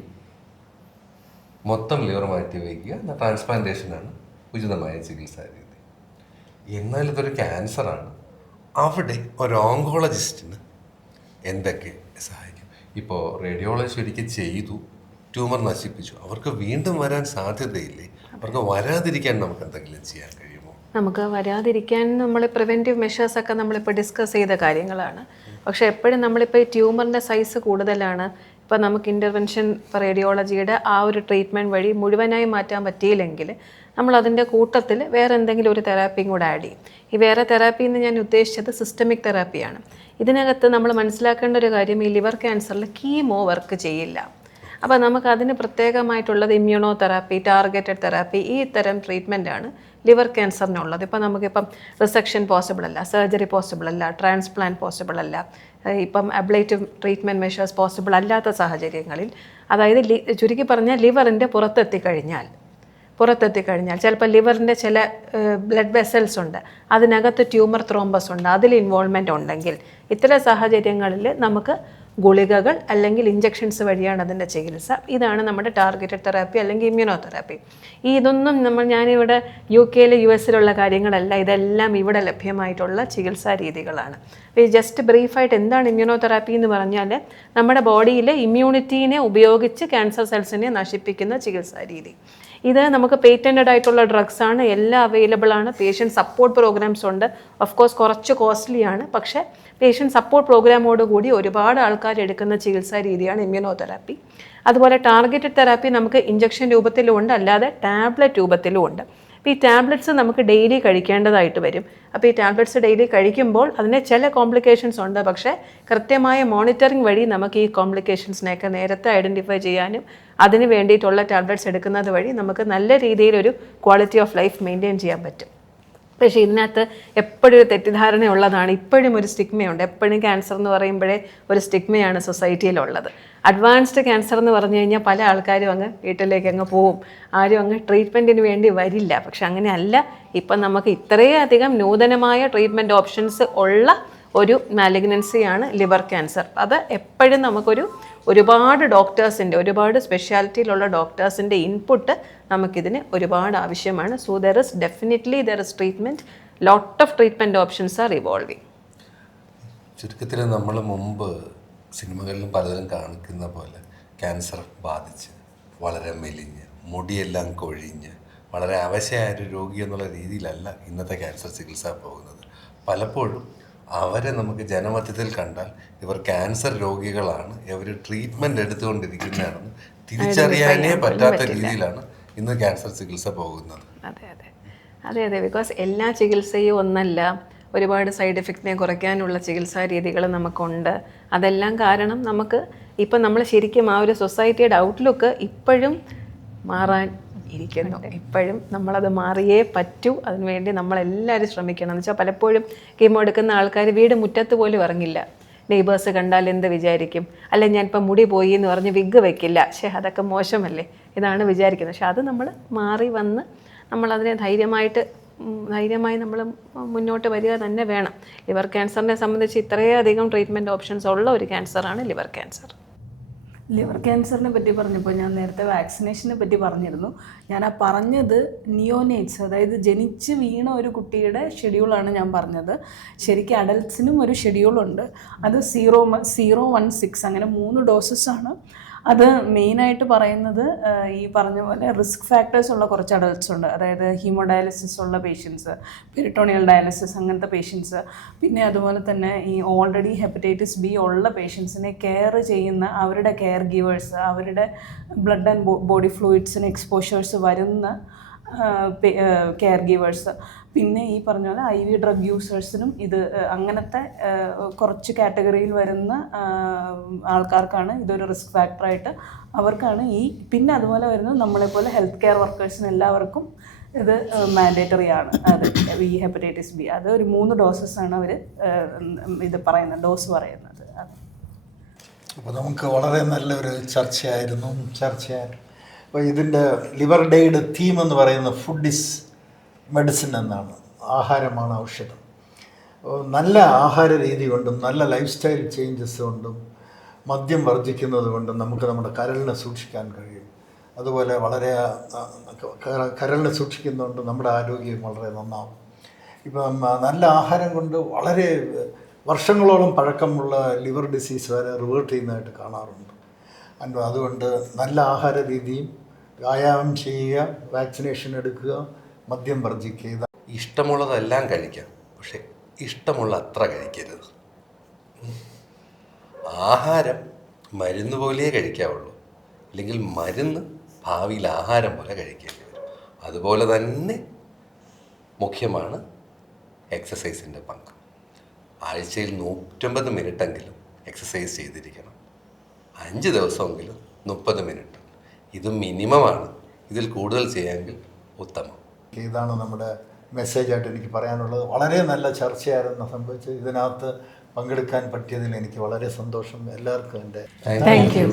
മൊത്തം ലിവർ മാറ്റി വയ്ക്കുക, ട്രാൻസ്പ്ലാന്റേഷനാണ് ഉചിതമായ ചികിത്സാ രീതി. എന്നാൽ ഇതൊരു ക്യാൻസറാണ്. അവിടെ ഒരു ഓങ്കോളജിസ്റ്റിന് എന്തൊക്കെ സഹായിക്കും? ഇപ്പോൾ റേഡിയോളജി ഒരിക്കൽ ചെയ്തു, ട്യൂമർ നശിപ്പിച്ചു, അവർക്ക് വീണ്ടും വരാൻ സാധ്യതയില്ലേ? അവർക്ക് വരാതിരിക്കാൻ നമുക്ക് എന്തെങ്കിലും ചെയ്യാൻ കഴിയുമോ? നമുക്ക് വരാതിരിക്കാൻ നമ്മൾ പ്രിവെൻറ്റീവ് മെഷേഴ്സൊക്കെ നമ്മളിപ്പോൾ ഡിസ്കസ് ചെയ്ത കാര്യങ്ങളാണ്. പക്ഷേ എപ്പോഴും നമ്മളിപ്പോൾ ഈ ട്യൂമറിൻ്റെ സൈസ് കൂടുതലാണ്, ഇപ്പോൾ നമുക്ക് ഇൻ്റർവെൻഷൻ റേഡിയോളജിയുടെ ആ ഒരു ട്രീറ്റ്മെൻറ്റ് വഴി മുഴുവനായി മാറ്റാൻ പറ്റിയില്ലെങ്കിൽ നമ്മൾ അതിൻ്റെ കൂട്ടത്തിൽ വേറെ എന്തെങ്കിലും ഒരു തെറാപ്പിയും കൂടെ ആഡ് ചെയ്യും. ഈ വേറെ തെറാപ്പി എന്ന് ഞാൻ ഉദ്ദേശിച്ചത് സിസ്റ്റമിക് തെറാപ്പിയാണ്. ഇതിനകത്ത് നമ്മൾ മനസ്സിലാക്കേണ്ട ഒരു കാര്യം, ഈ ലിവർ ക്യാൻസറിൽ കീമോ വർക്ക് ചെയ്യില്ല. അപ്പോൾ നമുക്കതിന് പ്രത്യേകമായിട്ടുള്ളത് ഇമ്മ്യൂണോ തെറാപ്പി, ടാർഗറ്റഡ് തെറാപ്പി, ഈ തരം ട്രീറ്റ്മെൻറ്റാണ് ലിവർ ക്യാൻസറിനുള്ളത്. ഇപ്പോൾ നമുക്കിപ്പം റിസെക്ഷൻ പോസിബിൾ അല്ല, സർജറി പോസിബിൾ അല്ല, ട്രാൻസ്പ്ലാന്റ് പോസിബിൾ അല്ല, ഇപ്പം അബ്ലേറ്റീവ് ട്രീറ്റ്മെൻറ്റ് മെഷേഴ്സ് പോസിബിൾ അല്ലാത്ത സാഹചര്യങ്ങളിൽ, അതായത് ചുരുക്കി പറഞ്ഞാൽ ലിവറിൻ്റെ പുറത്തെത്തിക്കഴിഞ്ഞാൽ ചിലപ്പോൾ ലിവറിൻ്റെ ചില ബ്ലഡ് വെസൽസ് ഉണ്ട്, അതിനകത്ത് ട്യൂമർ ത്രോംബസ് ഉണ്ട്, അതിൽ ഇൻവോൾവ്മെൻ്റ് ഉണ്ടെങ്കിൽ ഇത്തരം സാഹചര്യങ്ങളിൽ നമുക്ക് ഗുളികകൾ അല്ലെങ്കിൽ ഇഞ്ചക്ഷൻസ് വഴിയാണ് അതിൻ്റെ ചികിത്സ. ഇതാണ് നമ്മുടെ ടാർഗറ്റഡ് തെറാപ്പി അല്ലെങ്കിൽ ഇമ്മ്യൂണോ തെറാപ്പി. ഇതൊന്നും ഞാനിവിടെ UK US കാര്യങ്ങളല്ല, ഇതെല്ലാം ഇവിടെ ലഭ്യമായിട്ടുള്ള ചികിത്സാ രീതികളാണ്. ഈ ജസ്റ്റ് ബ്രീഫായിട്ട് എന്താണ് ഇമ്മ്യൂണോ തെറാപ്പി എന്ന് പറഞ്ഞാൽ, നമ്മുടെ ബോഡിയിലെ ഇമ്മ്യൂണിറ്റീനെ ഉപയോഗിച്ച് ക്യാൻസർ സെൽസിനെ നശിപ്പിക്കുന്ന ചികിത്സാ രീതി. ഇത് നമുക്ക് പേറ്റൻറ്റഡ് ആയിട്ടുള്ള ഡ്രഗ്സ് ആണ്, എല്ലാം അവൈലബിൾ ആണ്. പേഷ്യൻറ്റ് സപ്പോർട്ട് പ്രോഗ്രാംസ് ഉണ്ട്. ഓഫ് കോഴ്സ് കുറച്ച് കോസ്റ്റ്ലിയാണ്, പക്ഷേ പേഷ്യൻറ്റ് സപ്പോർട്ട് പ്രോഗ്രാമോട് കൂടി ഒരുപാട് ആൾക്കാർ എടുക്കുന്ന ചികിത്സാ രീതിയാണ് ഇമ്മ്യൂണോ തെറാപ്പി. അതുപോലെ ടാർഗറ്റഡ് തെറാപ്പി നമുക്ക് ഇഞ്ചക്ഷൻ രൂപത്തിലും ഉണ്ട്, അല്ലാതെ ടാബ്ലറ്റ് രൂപത്തിലും ഉണ്ട്. അപ്പോൾ ഈ ടാബ്ലറ്റ്സ് നമുക്ക് ഡെയിലി കഴിക്കേണ്ടതായിട്ട് വരും. അപ്പോൾ ഈ ടാബ്ലറ്റ്സ് ഡെയിലി കഴിക്കുമ്പോൾ അതിന് ചില കോംപ്ലിക്കേഷൻസ് ഉണ്ട്, പക്ഷേ കൃത്യമായ മോണിറ്ററിംഗ് വഴി നമുക്ക് ഈ കോംപ്ലിക്കേഷൻസിനെയൊക്കെ നേരത്തെ ഐഡൻറ്റിഫൈ ചെയ്യാനും അതിന് വേണ്ടിയിട്ടുള്ള ടാബ്ലറ്റ്സ് എടുക്കുന്നത് വഴി നമുക്ക് നല്ല രീതിയിലൊരു ക്വാളിറ്റി ഓഫ് ലൈഫ് മെയിൻറ്റെയിൻ ചെയ്യാൻ പറ്റും. പക്ഷേ ഇതിനകത്ത് എപ്പോഴും ഒരു തെറ്റിദ്ധാരണയുള്ളതാണ്, ഇപ്പോഴും ഒരു സ്റ്റിഗ്മയുണ്ട്. എപ്പോഴും ക്യാൻസർ എന്ന് പറയുമ്പോഴേ ഒരു സ്റ്റിഗ്മയാണ് സൊസൈറ്റിയിലുള്ളത്. അഡ്വാൻസ്ഡ് ക്യാൻസർ എന്ന് പറഞ്ഞു കഴിഞ്ഞാൽ പല ആൾക്കാരും അങ്ങ് വീട്ടിലേക്ക് അങ്ങ് പോവും, ആരും അങ്ങ് ട്രീറ്റ്മെൻറ്റിന് വേണ്ടി വരില്ല. പക്ഷെ അങ്ങനെയല്ല, ഇപ്പം നമുക്ക് ഇത്രയധികം നൂതനമായ ട്രീറ്റ്മെൻറ്റ് ഓപ്ഷൻസ് ഉള്ള ഒരു മാലിഗ്നൻസിയാണ് ലിവർ ക്യാൻസർ. അത് എപ്പോഴും ഒരുപാട് ഡോക്ടേഴ്സിൻ്റെ, ഒരുപാട് സ്പെഷ്യാലിറ്റിയിലുള്ള ഡോക്ടേഴ്സിൻ്റെ ഇൻപുട്ട് നമുക്കിതിന് ഒരുപാട് ആവശ്യമാണ്. So there is treatment, lot of treatment options are evolving. ചുരുക്കത്തിൽ നമ്മൾ മുമ്പ് സിനിമകളിലും പലരും കാണിക്കുന്ന പോലെ ക്യാൻസർ ബാധിച്ച് വളരെ മെലിഞ്ഞ് മുടിയെല്ലാം കൊഴിഞ്ഞ് വളരെ അവശയായൊരു രോഗി എന്നുള്ള രീതിയിലല്ല ഇന്നത്തെ ക്യാൻസർ ചികിത്സ പോകുന്നത്. പലപ്പോഴും അവരെ നമുക്ക് ജനമധ്യത്തിൽ കണ്ടാൽ ഇവർ ക്യാൻസർ രോഗികളാണ്, ഇവർ ട്രീറ്റ്മെൻറ്റ് എടുത്തുകൊണ്ടിരിക്കുന്നതാണെന്ന് തിരിച്ചറിയാനേ പറ്റാത്ത രീതിയിലാണ് ഇന്ന് ക്യാൻസർ ചികിത്സ പോകുന്നത്. അതെ, ബിക്കോസ് എല്ലാ ചികിത്സയും ഒന്നല്ല, ഒരുപാട് സൈഡ് എഫക്റ്റിനെ കുറയ്ക്കാനുള്ള ചികിത്സാ രീതികൾ നമുക്കുണ്ട്. അതെല്ലാം കാരണം നമുക്ക് ഇപ്പം നമ്മൾ ശരിക്കും ആ ഒരു സൊസൈറ്റിയുടെ ഔട്ട്ലുക്ക് ഇപ്പോഴും മാറാൻ ഇരിക്കുന്നു. ഇപ്പോഴും നമ്മളത് മാറിയേ പറ്റൂ. അതിനുവേണ്ടി നമ്മളെല്ലാവരും ശ്രമിക്കണം. എന്ന് വെച്ചാൽ പലപ്പോഴും കീമോ എടുക്കുന്ന ആൾക്കാർ വീട് മുറ്റത്ത് പോലും ഇറങ്ങില്ല. നെയ്ബേഴ്സ് കണ്ടാൽ എന്ത് വിചാരിക്കും, അല്ലെ ഞാനിപ്പോൾ മുടി പോയി എന്ന് പറഞ്ഞ് വിഗ് വെക്കില്ല, പക്ഷേ അതൊക്കെ മോശമല്ലേ, ഇതാണ് വിചാരിക്കുന്നത്. പക്ഷെ അത് നമ്മൾ മാറി വന്ന് നമ്മളതിനെ ധൈര്യമായി നമ്മൾ മുന്നോട്ട് വരിക തന്നെ വേണം. ലിവർ ക്യാൻസറിനെ സംബന്ധിച്ച് ഇത്രയധികം ട്രീറ്റ്മെൻറ്റ് ഓപ്ഷൻസ് ഉള്ള ഒരു ക്യാൻസറാണ് ലിവർ ക്യാൻസർ. ലിവർ ക്യാൻസറിനെ പറ്റി പറഞ്ഞപ്പോൾ ഞാൻ നേരത്തെ വാക്സിനേഷനെ പറ്റി പറഞ്ഞിരുന്നു. ഞാൻ ആ പറഞ്ഞത് നിയോനേറ്റ്സ്, അതായത് ജനിച്ച് വീണ ഒരു കുട്ടിയുടെ ഷെഡ്യൂളാണ് ഞാൻ പറഞ്ഞത്. ശരിക്കും അഡൽട്ട്സിനും ഒരു ഷെഡ്യൂളുണ്ട്. അത് 0-1-6 അങ്ങനെ 3 ഡോസസാണ്. അത് മെയിനായിട്ട് പറയുന്നത് ഈ പറഞ്ഞ പോലെ റിസ്ക് ഫാക്ടേഴ്സ് ഉള്ള കുറച്ച് അഡൽട്ട്സ് ഉണ്ട്. അതായത് ഹീമോഡയാലിസിസ് ഉള്ള പേഷ്യൻസ്, പെരിട്ടോണിയൽ ഡയാലിസിസ് അങ്ങനത്തെ പേഷ്യൻസ്, പിന്നെ അതുപോലെ തന്നെ ഈ ഓൾറെഡി ഹെപ്പറ്റൈറ്റിസ് ബി ഉള്ള പേഷ്യൻസിനെ കെയർ ചെയ്യുന്ന അവരുടെ കെയർ ഗീവേഴ്സ്, അവരുടെ ബ്ലഡ് ആൻഡ് ബോഡി ഫ്ലൂയിഡ്സിന് എക്സ്പോഷേഴ്സ് വരുന്ന കെയർ ഗീവേഴ്സ്, പിന്നെ ഈ പറഞ്ഞ പോലെ IV ഡ്രഗ് യൂസേഴ്സിനും ഇത് അങ്ങനത്തെ കുറച്ച് കാറ്റഗറിയിൽ വരുന്ന ആൾക്കാർക്കാണ് ഇതൊരു റിസ്ക് ഫാക്ടറായിട്ട് അവർക്കാണ് പിന്നെ അതുപോലെ വരുന്നത് നമ്മളെപ്പോലെ ഹെൽത്ത് കെയർ വർക്കേഴ്സിന് എല്ലാവർക്കും ഇത് മാൻഡേറ്ററി ആണ്. അത് ഈ ഹെപ്പറ്റൈറ്റിസ് ബി അത് ഒരു 3 ഡോസസാണ് അവർ ഇത് പറയുന്നത്, ഡോസ് പറയുന്നത്. അപ്പോൾ നമുക്ക് വളരെ നല്ലൊരു ചർച്ചയായിരുന്നു. അപ്പോൾ ഇതിൻ്റെ ലിവർ ഡേയുടെ തീം എന്ന് പറയുന്നത് ഫുഡ് ഈസ് മെഡിസിൻ എന്നാണ്. ആഹാരമാണ് ഔഷധം. നല്ല ആഹാര രീതി കൊണ്ടും നല്ല ലൈഫ് സ്റ്റൈൽ ചേഞ്ചസ് കൊണ്ടും മദ്യം വർജിക്കുന്നത് കൊണ്ടും നമുക്ക് നമ്മുടെ കരളിനെ സൂക്ഷിക്കാൻ കഴിയും. അതുപോലെ വളരെ കരളിനെ സൂക്ഷിക്കുന്നതുകൊണ്ട് നമ്മുടെ ആരോഗ്യം വളരെ നന്നാവും. ഇപ്പം നല്ല ആഹാരം കൊണ്ട് വളരെ വർഷങ്ങളോളം പഴക്കമുള്ള ലിവർ ഡിസീസ് വരെ റിവേർട്ട് ചെയ്യുന്നതായിട്ട് കാണാറുണ്ട്. അതുകൊണ്ട് നല്ല ആഹാര രീതിയും വ്യായാമം ചെയ്യുക, വാക്സിനേഷൻ എടുക്കുക, മദ്യം വർജിക്കുക. ഇഷ്ടമുള്ളതെല്ലാം കഴിക്കാം, പക്ഷെ ഇഷ്ടമുള്ള അത്ര കഴിക്കരുത്. ആഹാരം മരുന്ന് പോലെ കഴിക്കാവുള്ളൂ, അല്ലെങ്കിൽ മരുന്ന് ഭാവിയിൽ ആഹാരം പോലെ കഴിക്കേണ്ടി വരും. അതുപോലെ തന്നെ മുഖ്യമാണ് എക്സസൈസിൻ്റെ പങ്ക്. ആഴ്ചയിൽ 150 മിനിറ്റെങ്കിലും എക്സസൈസ് ചെയ്തിരിക്കണം. 5 ദിവസമെങ്കിലും 30 മിനിറ്റ്. ഇത് മിനിമമാണ്. ഇതിൽ കൂടുതൽ ചെയ്യാമെങ്കിൽ ഉത്തമം. ഇതാണ് നമ്മുടെ മെസ്സേജായിട്ട് എനിക്ക് പറയാനുള്ളത്. വളരെ നല്ല ചർച്ചയായിരുന്നു സംഭവിച്ചത്. ഇതിനകത്ത് പങ്കെടുക്കാൻ പറ്റിയതിൽ എനിക്ക് വളരെ സന്തോഷം. എല്ലാവർക്കും എൻ്റെ താങ്ക് യു.